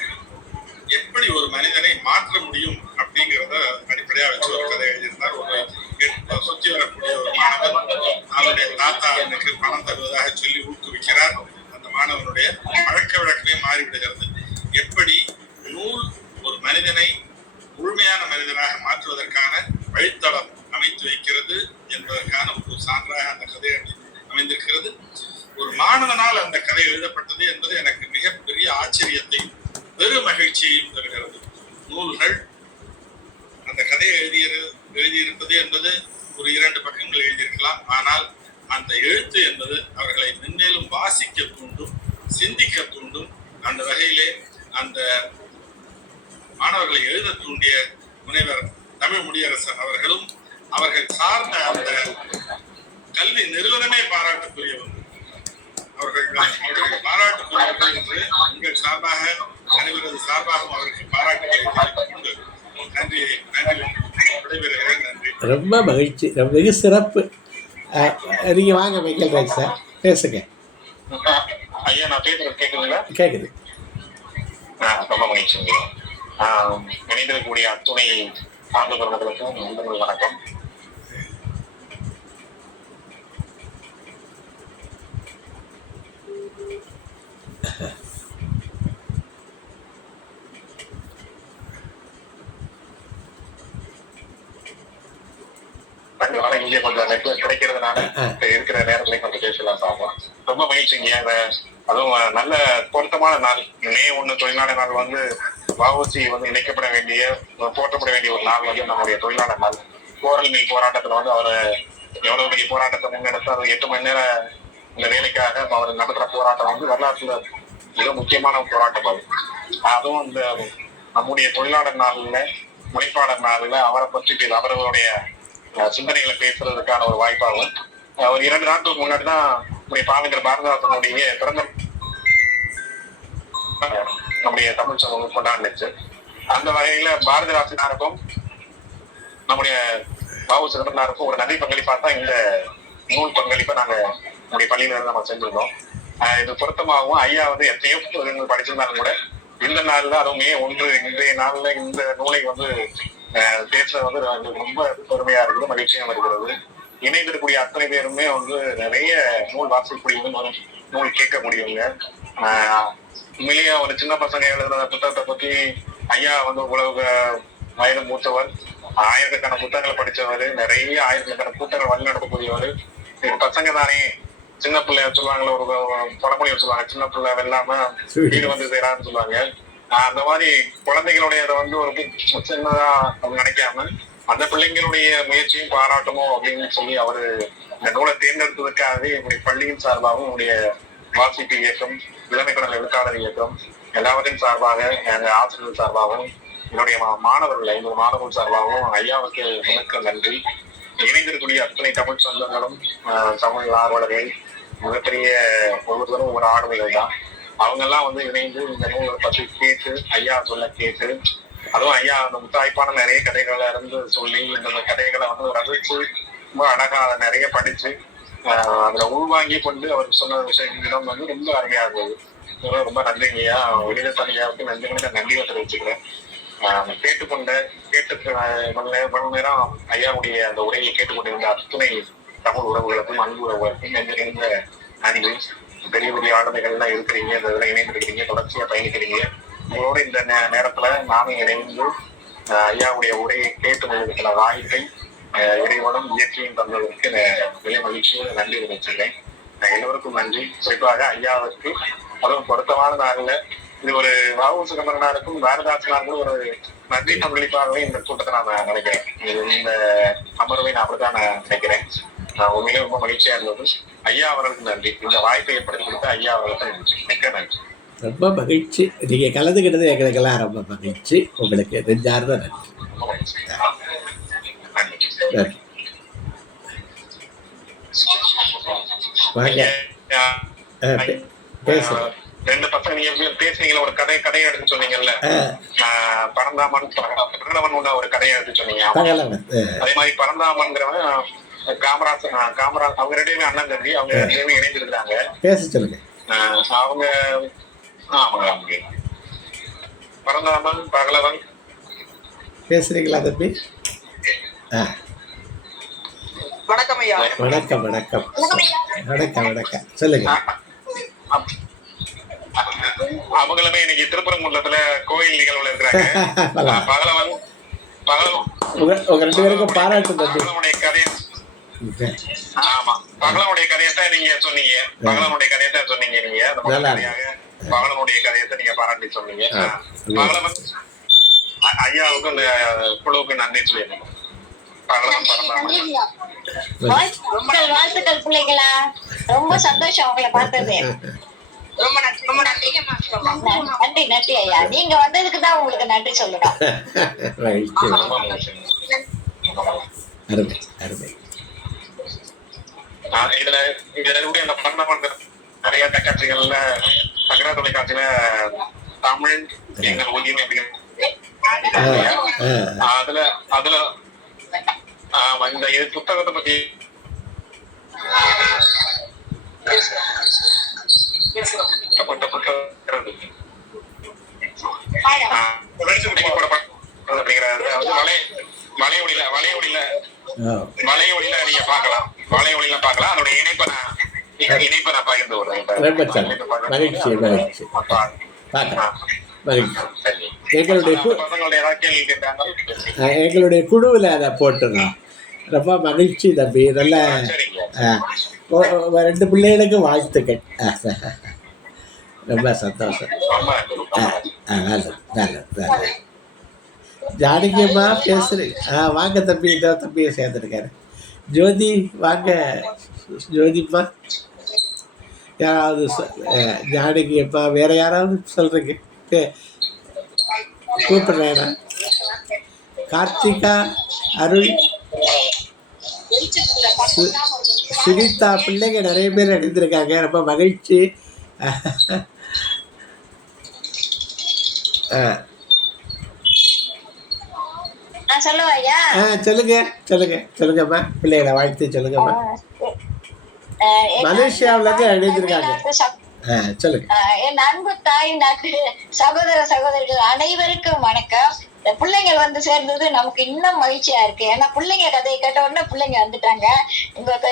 எப்படி ஒரு மனிதனை மாற்ற முடியும் அப்படிங்கிறத அடிப்படையாக வச்சு ஒரு கதை எழுதியிருந்தார். ஒரு சுற்றி வரக்கூடிய ஒரு மாணவன் அவருடைய தாத்தா எனக்கு பணம் தருவதாக சொல்லி ஊக்குவிக்கிறார். அந்த மாணவனுடைய பழக்க வழக்கமே மாறிவிடுகிறது. எப்படி நூல் ஒரு மனிதனை முழுமையான மனிதனாக மாற்றுவதற்கான வழித்தடம் அமைத்து வைக்கிறது என்பதற்கான ஒரு சான்றாக அந்த கதை அமைந்திருக்கிறது. ஒரு மாணவனால் அந்த கதை எழுதப்பட்டது என்பது எனக்கு மிகப்பெரிய ஆச்சரியத்தையும் பெரும் மகிழ்ச்சியையும் தருகிறது. நூல்கள் அந்த கதையை எழுதியிருப்பது என்பது ஒரு 2 பக்கங்கள் எழுதியிருக்கலாம். ஆனால் அந்த எழுத்து என்பது அவர்களை மென்மேலும் வாசிக்க தூண்டும், சிந்திக்க தூண்டும். அந்த வகையிலே அந்த மாணவர்களை எழுத தூண்டிய முனைவர் தமிழ் முடியரசன் அவர்களும் அவர்கள் சார்ந்த அந்த கல்வி நிறுவனமே பாராட்டுக்குரியவர்கள். அவர்கள் பாராட்டுக்குரியவர்கள் என்று உங்கள் சார்பாக அனைவரது சார்பாகவும் அவருக்கு பாராட்டுகளை நன்றி விடைபெறுகிறேன். நன்றி. ரொம்ப மகிழ்ச்சி, வெகு சிறப்பு. நீங்க வாங்க மைக்கேல் ராஜ் சார், பேசுங்க. ஐயா, நான் பேசுறது கேக்குதுங்களா? கேக்குது. ரொம்ப மகிழ்ச்சிங்க. இணைந்திருக்கக்கூடிய அத்துணை சார்ந்த பெருமக்களுக்கும் நண்பர்கள் வணக்கம். இங்கே கொஞ்சம் நெட்வொர்க் கிடைக்கிறதுனால இருக்கிற நேரத்துல கொஞ்சம் பேசலாம் பார்ப்போம். ரொம்ப மகிழ்ச்சிங்க. அதுவும் நல்ல பொருத்தமான நாள். மே 1 தொழிலாளர் நாள் வந்து வஉசி வந்து இணைக்கப்பட வேண்டிய, போற்றப்பட வேண்டிய ஒரு நாள் வந்து நம்முடைய தொழிலாளர் நாள். கோரல் மில் போராட்டத்துல வந்து அவர் எவ்வளவு பெரிய போராட்டத்தை முன்னெடுத்து அது 8 மணி நேரம் இந்த வேலைக்காக அவர் நடத்துற போராட்டம் வந்து வரலாற்றுல மிக முக்கியமான போராட்டம். அதுவும் இந்த நம்முடைய தொழிலாளர் நாள்ல, உழைப்பாளர் நாள்ல அவரை பற்றி அவர்களுடைய சிந்தனைகளை பேசுறதுக்கான ஒரு வாய்ப்பாகும். ஒரு 2 நாட்களுக்கு முன்னாடி தான் பாவேந்தர் பாரதிதாசனுடைய பிறந்த நம்முடைய தமிழ் சமூகம் கொண்டாடுச்சு. அந்த வகையில பாரதிதாசனாருக்கும் நம்முடைய பாபு சிதம்பரனாருக்கும் ஒரு நன்றி பங்களிப்பா தான் இந்த நூல் பங்களிப்பை நாங்க நம்முடைய பள்ளியில இருந்து நம்ம செஞ்சிருந்தோம். இது பொருத்தமாகவும் ஐயா வந்து எத்தனையோ புத்தகங்கள் படிச்சிருந்தாலும் கூட இந்த நாள்ல, அதுவும் மே 1 இன்றைய நாள்ல இந்த நூலை வந்து பேசுறது வந்து ரொம்ப பெருமையா இருக்குது, மகிழ்ச்சியாக இருக்கிறது. இணைந்திருக்கக்கூடிய அத்தனை பேருமே வந்து நிறைய நூல் வாசிக்கக்கூடியவங்க, நூல் கேட்கக்கூடியவங்க. உண்மையிலேயே ஒரு சின்ன பசங்க எழுதுற புத்தகத்தை பத்தி ஐயா வந்து உலக வயது மூத்தவர், ஆயிரக்கணக்கான புத்தகங்களை படிச்சவர், நிறைய ஆயிரக்கணக்கான கூட்டங்கள் வழி நடத்தக்கூடியவர். பசங்க தானே, சின்ன பிள்ளைய சொல்லுவாங்களே, ஒரு பழமொழி சொல்லுவாங்க, சின்ன பிள்ளை வெல்லாம வீடு வந்து சேரான்னு சொல்லுவாங்க. அந்த மாதிரி குழந்தைகளுடைய வந்து ஒரு சின்னதா நினைக்காம அந்த பிள்ளைங்களுடைய முயற்சியும் பாராட்டமோ அப்படின்னு சொல்லி அவரு இந்த நூலை தேர்ந்தெடுத்ததுக்காகவே என்னுடைய பள்ளியின் சார்பாகவும், என்னுடைய வாசிப்பு இயக்கம், இளமைக்கடல் எழுத்தாளர் இயக்கம் எல்லாவற்றின் சார்பாக, எங்க ஆசிரியர் சார்பாகவும், என்னுடைய மாணவர்கள் 5 மாணவர்கள் சார்பாகவும் ஐயாவுக்கு மிக நன்றி. இணைந்திருக்கக்கூடிய அத்தனை தமிழ் சொந்தங்களும், தமிழ் ஆர்வலர்கள், மிகப்பெரிய ஒவ்வொருத்தரும் ஒவ்வொரு ஆளுமைகள் தான். அவங்க எல்லாம் வந்து இணைந்து இந்த நூலை பற்றி கேட்டு, ஐயா சொல்ல கேட்டு, அதுவும் ஐயா அந்த முத்தாய்ப்பான நிறைய கதைகளை இருந்து சொல்லி இந்த கதைகளை வந்து ரசிச்சு ரொம்ப அழகா அதை நிறைய படிச்சு அதுல உள்வாங்கி கொண்டு அவர் சொன்ன விஷயம் வந்து ரொம்ப அருமையா இருந்தது. ரொம்ப நன்றிங்கய்யா. வெளியிடத்தனையாவுக்கு நன்றிகளை தெரிவிச்சுக்கிறேன். இவ்வளவு நேரம் ஐயாவுடைய அந்த உரையை கேட்டுக்கொண்டிருந்த அத்துணை தமிழ் உறவுகளுக்கும், அன்பு உறவுகளுக்கும் நெஞ்சிருந்த நன்றி. பெரிய பெரிய ஆளுமைகள்லாம் இருக்கிறீங்க, இந்த இதெல்லாம் இணைந்திருக்கிறீங்க, தொடர்ச்சியா பயணிக்கிறீங்க. உங்களோட இந்த நேரத்துல நானும் இணைந்து ஐயாவுடைய உரையை கேட்டு வாய்ப்பை இறைவனும் இயற்கையும் தந்ததற்கு பெரிய மகிழ்ச்சியோடு நன்றி தெரிவிச்சிருக்கேன். எல்லோருக்கும் நன்றி. குறிப்பாக ஐயாவுக்கு அதுவும் பொருத்தமான நாளில் இது ஒரு வ.உ. சிதம்பரனாருக்கும் பாரதாசனாருக்கும் ஒரு நன்றி பங்களிப்பாகவே இந்த கூட்டத்தை நான் நினைக்கிறேன். இந்த அமர்வை நான் அப்படித்தான் நான் நினைக்கிறேன். உண்மையிலே ரொம்ப மகிழ்ச்சியா இருந்தது. ஐயா அவர்களுக்கு நன்றி. இந்த வாய்ப்பை ஏற்படுத்தி கொடுத்த ஐயா அவர்களுக்கு மிக்க நன்றி. ரொம்ப மகிழ்ச்சி. நீங்கள் கலந்துக்கிட்டது எங்களுக்கெல்லாம் ரொம்ப மகிழ்ச்சி. உங்களுக்கு நெஞ்சார்ந்த நன்றி. நன்றி. வாங்க பேசுகிறேன். ரெண்டு பசங்க நீங்க பேசுனீங்கல்ல, ஒரு கதையை எடுத்து சொன்னீங்கல்ல, பரந்தாமன் ஒரு கதையை எடுத்து சொன்னீங்க. அதே மாதிரி பரந்தாமன்கிறவன் காமராஜ் அவங்க ரெண்டு பேருமே அண்ணன் தம்பி. அவங்க ரெண்டு பேருமே இணைஞ்சிருக்கிறாங்க. பேச சொல்லுங்க. அவங்க பரந்தாமன் பகலவன் பேசுறீங்களா தம்பி? வணக்கம் ஐயா. வணக்கம் வணக்கம் வணக்கம் வணக்கம் சொல்லுங்க. அவங்களுமே இன்னைக்கு திருப்பரங்குன்றத்துல கோயில் நிகழ்வுல இருக்கிறாங்க. பகலவன் உங்க ரெண்டு பேருக்கும் பாராட்டு தம்பி. பகலவனுடைய கதையை ஆமா பகலவனுடைய கதையத்தான் நீங்க சொன்னீங்க. பகலவனுடைய கதையத்தான் சொன்னீங்க நீங்க. பகலவனுடைய கதையத்தை நீங்க பாராட்டி சொன்னீங்க. பகலவன் ஐயாவுக்கு இந்த குழுவுக்கு நன்றி சொல்லியிருந்தோம். வாழ்த்துக்கள் பிள்ளைகளா. ரொம்ப சந்தோஷம் உங்களை பார்த்தது. நன்றி நன்றி ஐயா. நீங்க வந்ததுக்கு தான் உங்களுக்கு நன்றி சொல்லணும். நிறைய தொலைக்காட்சிகள்ல சங்கரா தொலைக்காட்சியில தமிழ் எங்கள் உரிமை அதுல அதுல இந்த புத்தகத்தை பத்தி வலையொலியில நீங்க பாக்கலாம். வலையொலியில பாக்கலாம். அதோட இணைப்பை நான் பகிர்ந்து விடுறேன். மகிழ்ச்சி மகிழ்ச்சி எங்களுடைய குழுவில் அதை போட்டுருந்தோம். ரொம்ப மகிழ்ச்சி தம்பி. நல்ல ரெண்டு பிள்ளைகளுக்கும் வாழ்த்துக்கள். ரொம்ப சந்தோஷம். நல்லது நல்லது நல்லது. ஜானகியம்மா பேசுறீங்க? வாங்க தம்பி. இந்த தம்பியை சேர்ந்துருக்காரு. ஜோதி வாங்க. ஜோதிம்மா யாராவது ஜானகியம்மா வேற யாராவது சொல்றீங்க? கூப்பிடுறேன். கார்த்திகா, அருள், சுனிதா பிள்ளைங்க நிறைய பேர் எடுத்திருக்காங்க. ரொம்ப மகிழ்ச்சி. சொல்லுங்க சொல்லுங்க சொல்லுங்கம்மா. பிள்ளைகளை வாழ்த்து சொல்லுங்கம்மா. மலேசியாவில இருந்து எழுதிருக்காங்க. சொல்லுங்க. என் அன்பு தாய் நாட்டு சகோதர சகோதரிகள் அனைவருக்கும் வணக்கம். இந்த பிள்ளைங்க சேர்ந்தது நமக்கு இன்னும் மகிழ்ச்சியா இருக்கு. ஏன்னா பிள்ளைங்க கதையை கேட்ட உடனே பிள்ளைங்க வந்துட்டாங்க.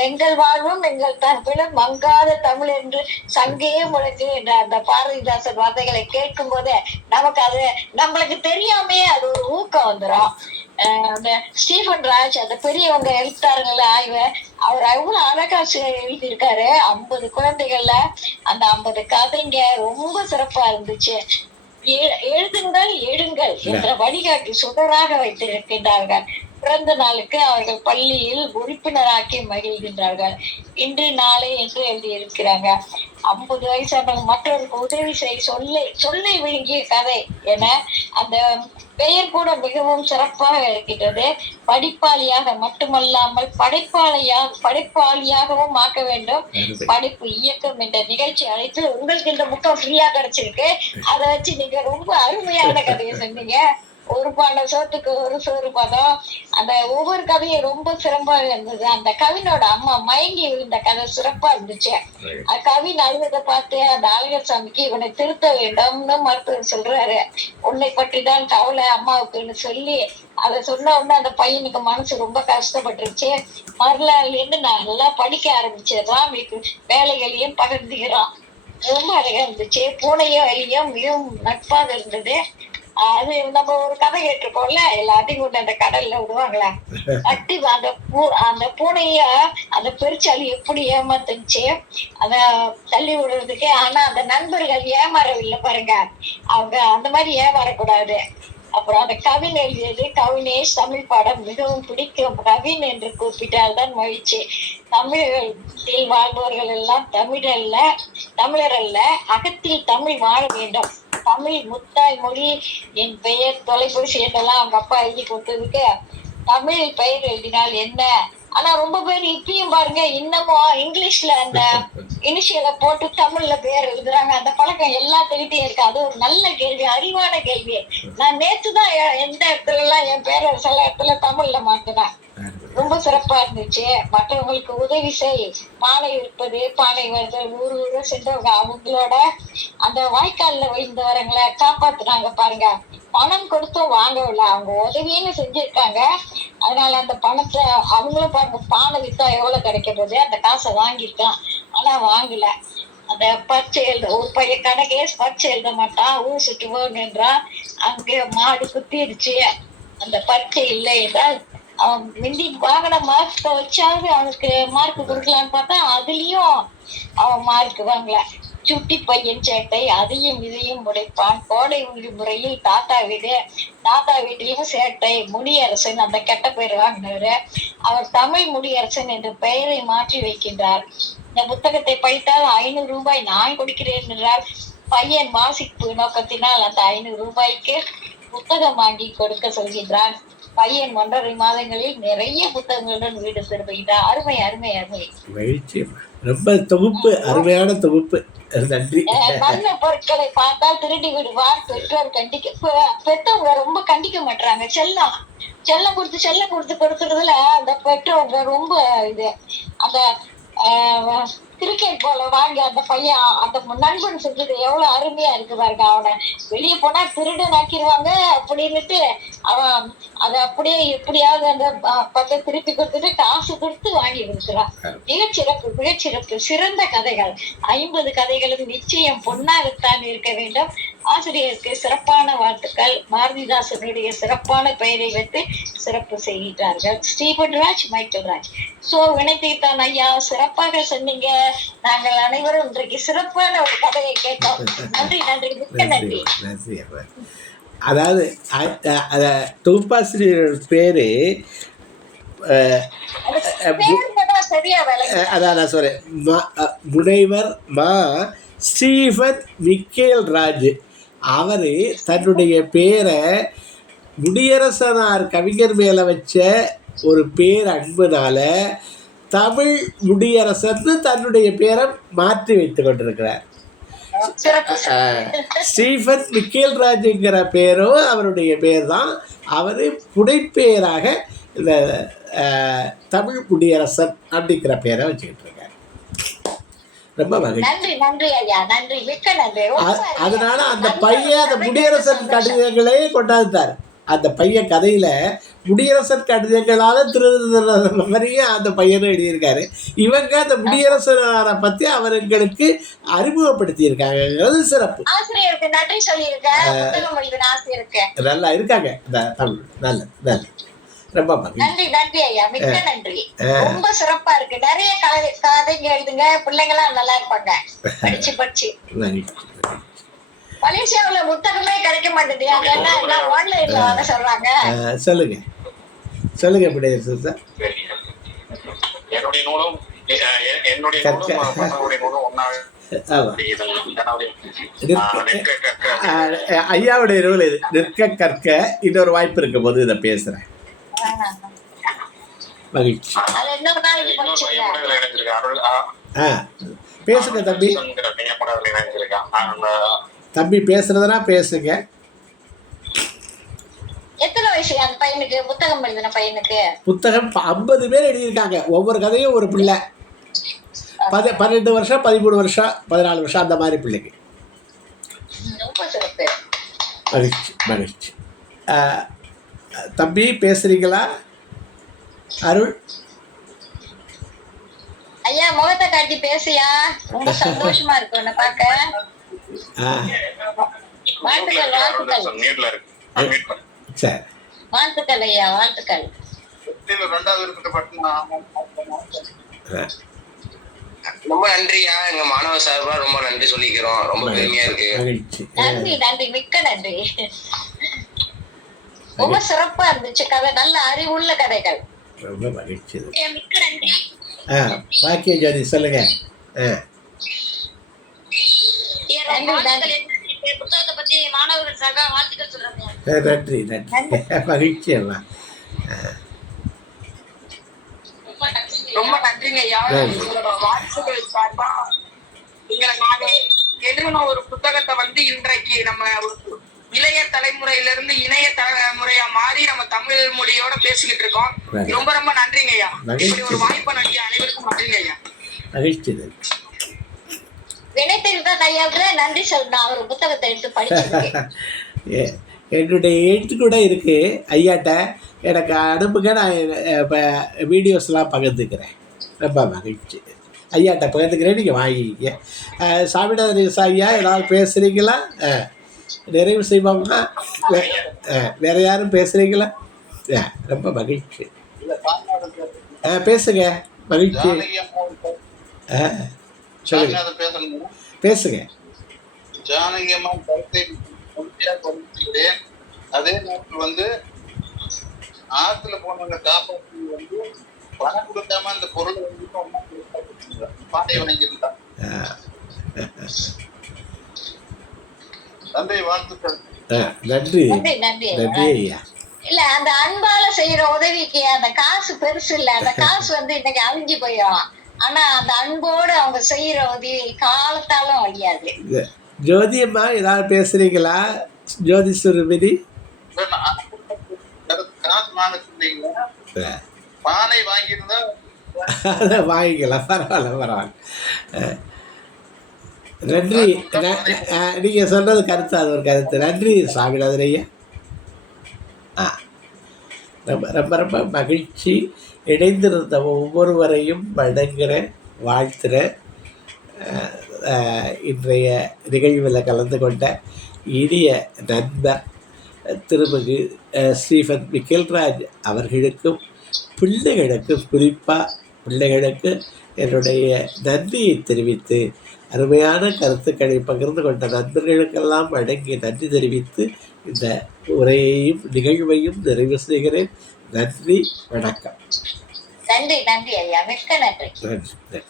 எங்கள் வாழ்வும் எங்கள் தமிழும் மங்காத தமிழ் என்று சங்கே முழக்கு என்ற அந்த பாரதிதாசன் வார்த்தைகளை கேட்கும் போதே நமக்கு அது நம்மளுக்கு தெரியாமே அது ஒரு ஊக்கம் வந்துடும். அந்த ஸ்டீஃபன் ராஜ் அந்த பெரியவங்க எழுத்தாருங்கள ஆய்வு அவர் அவ்வளவு அழகா எழுதியிருக்காரு. 50 குழந்தைகள்ல அந்த 50 கதைங்க ரொம்ப சிறப்பா இருந்துச்சு. எழுதுங்கள் எழுங்கள் என்ற வழிகாட்டி சுடராக வைத்திருக்கின்றார்கள். பிறந்த நாளுக்கு அவர்கள் பள்ளியில் உறுப்பினராக்கி மகிழ்கின்றார்கள். இன்று நாளை என்று எழுதியிருக்கிறாங்க. 50 வயசான மற்றவருக்கு உதவி சொல்லை விழுங்கிய கதை என அந்த பெயர் கூட மிகவும் சிறப்பாக இருக்கின்றது. படிப்பாளியாக மட்டுமல்லாமல் படைப்பாளியாகவும் ஆக்க வேண்டும். படைப்பு இயக்கம் என்ற நிகழ்ச்சி அழைத்து உங்களுக்கு இந்த புத்தகம் ஃப்ரீயா கிடைச்சிருக்கு. அதை வச்சு நீங்க ரொம்ப அருமையான கதையை சொன்னீங்க. ஒரு பானை சோத்துக்கு ஒரு சோறு பதம். அந்த ஒவ்வொரு கதையும் ரொம்ப சிறப்பாக இருந்தது. அந்த கவினோட அம்மா மயங்கி விழுந்த கதை சிறப்பா இருந்துச்சு. கவின் அழுவதை பார்த்து அந்த அழகர் சாமிக்கு இவனை திருத்த வேண்டும்னு மருத்துவர் சொல்றாரு. உன்னை பற்றி தான் கவலை அம்மாவுக்குன்னு சொல்லி அதை சொன்ன உடனே அந்த பையனுக்கு மனசு ரொம்ப கஷ்டப்பட்டுருச்சு. மறுநாள்ல இருந்து நான் நல்லா படிக்க ஆரம்பிச்சிடறான். வேலைகளையும் பகிர்ந்துக்கிறான். ரொம்ப அழகா இருந்துச்சு. பூனையும் அழியும் மிகவும் நட்பாக இருந்தது. அது நம்ம ஒரு கதை கேட்டிருக்கோம்ல, எல்லாத்தையும் கொண்டு அந்த கடல்ல விடுவாங்களே, கட்டி அந்த பூனைய அந்த பெருச்சாளி எப்படி ஏமாத்துச்சு அத தள்ளி விடுறதுக்கு. ஆனா அந்த நண்பர்கள் ஏமாறவில்லை பாருங்க, அவங்க அந்த மாதிரி ஏமாறக்கூடாது. அப்புறம் அந்த கவின் எழுதியது, கவினேஷ் தமிழ் பாடம் மிகவும் பிடிக்கும், கவின் என்று கூப்பிட்டால் தான் மகிழ்ச்சி. தமிழகத்தில் வாழ்பவர்கள் எல்லாம் தமிழர் அல்ல, அகத்தில் தமிழ் வாழ வேண்டும். தமிழ் முத்தாய் மொழி, என் பெயர் தொலைபேசி எண்ணெல்லாம் அவங்க அப்பா எழுதி கொடுத்ததுக்கு தமிழ் பெயர் எழுதினால் என்ன. ஆனா ரொம்ப பேர் இப்பயும் பாருங்க இன்னமும் இங்கிலீஷ்ல அந்த இனிஷியலை போட்டு தமிழ்ல பேர் எழுதுறாங்க. அந்த பழக்கம் எல்லாத்துக்கிட்டையும் இருக்கு. அது ஒரு நல்ல கேள்வி, அறிவான கேள்வி. நான் நேத்துதான் எந்த இடத்துல எல்லாம் என் பேரை சில இடத்துல தமிழ்ல மாத்தினேன். ரொம்ப சிறப்பா இருந்துச்சு. மற்றவங்களுக்கு உதவி செய், பானை விற்பது, பானை வருதல், ஊரு சென்றவங்க அவங்களோட அந்த வாய்க்கால்ல விழுந்தவரங்களை காப்பாத்துனாங்க பாருங்க. பணம் கொடுத்தும் வாங்கவில்லை, அவங்க உதவின்னு செஞ்சிருக்காங்க. அதனால அந்த பணத்தை அவங்களும் பாருங்க, பானை வித்தா எவ்வளவு கிடைக்கிறது, அந்த காசை வாங்கியிருக்கான். ஆனா வாங்கல. அந்த பரிச்சை எழுத ஒரு பையன் கணக்கேஸ் பரிச்சை எழுத மாட்டான், ஊர் சுட்டு போன்றான். அங்க மாடு குத்திருச்சு, அந்த பரிச்சை இல்லை என்றால் அவன் முந்தி வாங்கின மார்க்கை வச்சாவது அவனுக்கு மார்க் கொடுக்கலான்னு பார்த்தா அதுலயும் அவன் மார்க் வாங்கல. சுட்டி பையன் சேட்டை அதையும் இதையும் உடைப்பான். கோடை விடுமுறையில் தாத்தா வீட்டிலும் சேட்டை. முடியரசன் அந்த கெட்ட பெயர் வாங்கினாரு. அவர் தமிழ் முடியரசன் என்ற பெயரை மாற்றி வைக்கின்றார். இந்த புத்தகத்தை படித்தால் 500 ரூபாய் நான் கொடுக்கிறேன் என்றார். பையன் வாசிப்பு நோக்கத்தினால் அந்த 500 ரூபாய்க்கு புத்தகம் வாங்கி கொடுக்க சொல்கின்றான். பையன் 1.5 மாதங்களில் நிறைய புத்தகங்களுடன் வீடு திரும்புகிறார். அருமை அருமை அருமை. மகிழ்ச்சி. ரொம்ப தொகுப்பு, அருமையான தொகுப்பு. நன்றி. நல்ல பொருட்களை பார்த்தால் திருடி விடுவார். பெற்றோர் பெற்றவங்க ரொம்ப கண்டிக்க மாட்டாங்க. செல்லம் கொடுத்துறதுல அந்த பெற்றோங்க ரொம்ப இது. அந்த கிரிக்கெட் போல வாங்கி அந்த பையன் அந்த நண்பன் செஞ்சது எவ்வளவு அருமையா இருக்கு பாருங்க. அவனை வெளியே போனா திருடன் ஆக்கிடுவாங்க அப்படின்னுட்டு அவன் அதை அப்படியே எப்படியாவது அந்த பத்தை திருப்பி கொடுத்துட்டு காசு கொடுத்து வாங்கி கொடுக்குறான். மிகச்சிறப்பு சிறந்த கதைகள். 50 கதைகளும் நிச்சயம் பொன்னாகத்தான் இருக்க வேண்டும். ஆசிரியருக்கு சிறப்பான வாழ்த்துக்கள். பாரதிதாசனுடைய சிறப்பான பெயரை வைத்து சிறப்பு செய்கிறார்கள். ஸ்டீபன் ராஜ், மைக்கேல் ராஜ். சோ வினைத்தீர்த்தான் ஐயா, சிறப்பாக சொன்னீங்க. நாங்கள் அனைவரும் இன்றைக்கு சிறப்பான ஒரு கதையை கேட்டோம். நன்றி நன்றி, மிக்க நன்றி. அதாவது தொகுப்பாசிரியர் பேரு அதான் நான் சொல்றேன், முனைவர் மா ஸ்டீபன் மிக்கேல் ராஜ். அவர் தன்னுடைய பேரை முடியரசனார் கவிஞர் மேலே வச்ச ஒரு பேர் அன்புனால தமிழ் முடியரசன் தன்னுடைய பேரை மாற்றி வைத்துக் கொண்டிருக்கிறார். ஸ்டீபன் மிக்கேல் ராஜுங்கிற பேரும் அவருடைய பேர் தான். அவர் புனைப்பெயராக இந்த தமிழ் முடியரசன் அப்படிங்கிற பேரை வச்சுக்கிட்டு இருக்கார். ரொம்ப மகிழ்ச்சி. அதனால அந்த பையன் அந்த முடியரசன் கடிதங்களே கொண்டாந்துட்டார். அந்த பையன் கதையில முடியரசன் கடிதங்களால மாதிரியும் அந்த பையனும் எழுதியிருக்காரு. இவங்க அந்த முடியரசனாரை பத்தி அவர்களுக்கு அறிமுகப்படுத்தி இருக்காங்கிறது சிறப்பு. நல்லா இருக்காங்க தமிழ். நல்ல ரொம்ப நன்றி நன்றி ஐயா, மிக்க நன்றி. ரொம்ப சிறப்பா இருக்கு. நிறைய கதைங்க எழுதுங்க, பிள்ளைங்களாம் நல்லா இருப்பாங்க படிச்சு. மலேசியாவுல புத்தகமே கிடைக்க மாட்டேங்குது, எல்லாம் ஆன்லைன்ல வாங்க சொல்றாங்க. சொல்லுங்க முடியரசன் சார். என்னுடைய நூலும் ஐயாவுடைய நூல் இது நிற்க கற்க. இன்னொரு வாய்ப்பு இருக்கும் போது இதை பேசுறேன். மகிழ்ச்சி. பேசுங்க தம்பி. தம்பி பேசுறதுனா பேசுங்க. எத்தனை வயசு அந்த பையனுக்கு? புத்தகம் எழுதின பையனுக்கு புத்தகம் 50 பேர் எழுதியிருக்காங்க. ஒவ்வொரு கதையும் ஒரு பிள்ளை. 12 வருஷம், 13 வருஷம், 14 வருஷம் அந்த மாதிரி பிள்ளைக்கு. மகிழ்ச்சி. தம்பி பேசுறீங்களா? அருள் ஐயா, முகத்தை காட்டி பேசியா, ரொம்ப சந்தோஷமா இருக்கு உன்னை பார்க்க. வாழ்த்துக்கள் வாழ்த்துக்கள் நீட்ல இருக்கு மீட் பண்ணு. சரி. வாழ்த்துக்கள் ஐயா வாழ்த்துக்கள். ரெண்டாவது இருக்கப்பட்ட ஆ. ரொம்ப நன்றியா, எங்க மாணவ சார்பா ரொம்ப நன்றி சொல்லிக்கிறோம். ரொம்ப பெருமையா இருக்கு. மகிழ்ச்சி. நன்றி நன்றி மிக்க நன்றி. ரொம்ப சிறப்பா இருந்துச்சு கதை, நல்ல அறிவுள்ள கதைகள். ரொம்ப மகிழ்ச்சி. மிக்க நன்றி. பாக்கிய ஜோதி சொல்லுங்க. புத்தகத்தை பத்தி மாணவர்கள் சார்பா வாழ்த்துக்கள் சொல்றாங்க. நன்றி நன்றி மகிழ்ச்சி எல்லாம். ரொம்ப நன்றிங்க ஐயா. உங்களோட வாழ்த்துக்கள் சார்பா நாங்க எழுதின ஒரு புத்தகத்தை வந்து இன்றைக்கு நம்ம இளைய தலைமுறையில இருந்து இணைய தலைமுறையா மாறி நம்ம தமிழ் மொழியோட பேசிக்கிட்டு இருக்கோம். ரொம்ப ரொம்ப நன்றிங்க ஐயா. இப்படி ஒரு வாய்ப்பை நன்றி அனைவருக்கும் நன்றிங்க ஐயா. மகிழ்ச்சி. வினைத்திருந்த ஐயாவுக்கு நன்றி சொல்லணும், அவர் புத்தகத்தை எடுத்து படிச்சு. என்னுடைய எழுத்து கூட இருக்கு ஐயாட்ட, எனக்கு அனுப்புங்க, நான் இப்போ வீடியோஸ்லாம் பகிர்ந்துக்கிறேன். ரொம்ப மகிழ்ச்சி. ஐயாட்ட பகிர்ந்துக்கிறேன், நீங்கள் வாங்கிக்கிங்க. சாமிநாதன் ஐயா ஏதாவது பேசுகிறீங்களா? நிறைவு செய்வோமா? வேறு யாரும் பேசுகிறீங்களா? ரொம்ப மகிழ்ச்சி. பேசுங்க. மகிழ்ச்சி. சொல்லுங்க, பேசுங்க. ஜானகி அம்மா கருத்தை கொடுத்துட்டேன். அதே நேரத்தில் வந்து ஆத்துல போனவங்க காப்பாற்றி வந்து பணம் கொடுக்காம அந்த பொருளை வந்து பாட்டை வாங்கியிருந்தான். தந்தை வாழ்த்துக்கள். நன்றி நன்றி நன்றி நன்றி ஐயா. இல்ல அந்த அன்பால செய்யற உதவிக்கு அந்த காசு பெருசு இல்ல, அந்த காசு வந்து இன்னைக்கு அழிஞ்சு போயிடும். ஆனா அந்த அன்போடு அவங்க செய்யற உதவி காலத்தாலும் அழியாது. ஜோதி அம்மா ஏதாவது பேசுறீங்களா? ஜோதி சுரபினி காசு வாங்க சொன்னீங்களா? பானை வாங்கியிருந்தா அதை வாங்கிக்கலாம். பரவாயில்ல. நன்றி. நீங்கள் சொல்கிறது கருத்து, அது ஒரு கருத்து. நன்றி சாமிநாதன் ஐயா. ரொம்ப ரொம்ப ரொம்ப மகிழ்ச்சி. இணைந்திருந்த ஒவ்வொருவரையும் வணங்குகிறேன், வாழ்த்துகிறேன். இன்றைய நிகழ்வில் கலந்து கொண்ட இனிய நண்பர் திருமிகு ஸ்டீஃபன் மிக்கேல்ராஜ் அவர்களுக்கும் பிள்ளைகளுக்கும், குறிப்பாக பிள்ளைகளுக்கு என்னுடைய நன்றியை தெரிவித்து, அருமையான கருத்துக்களை பகிர்ந்து கொண்ட நண்பர்களுக்கெல்லாம் வழங்கி நன்றி தெரிவித்து இந்த உரையையும் நிகழ்வையும் நிறைவு செய்கிறேன். நன்றி, வணக்கம். நன்றி நன்றி ஐயா, மிக்க நன்றி. நன்றி நன்றி.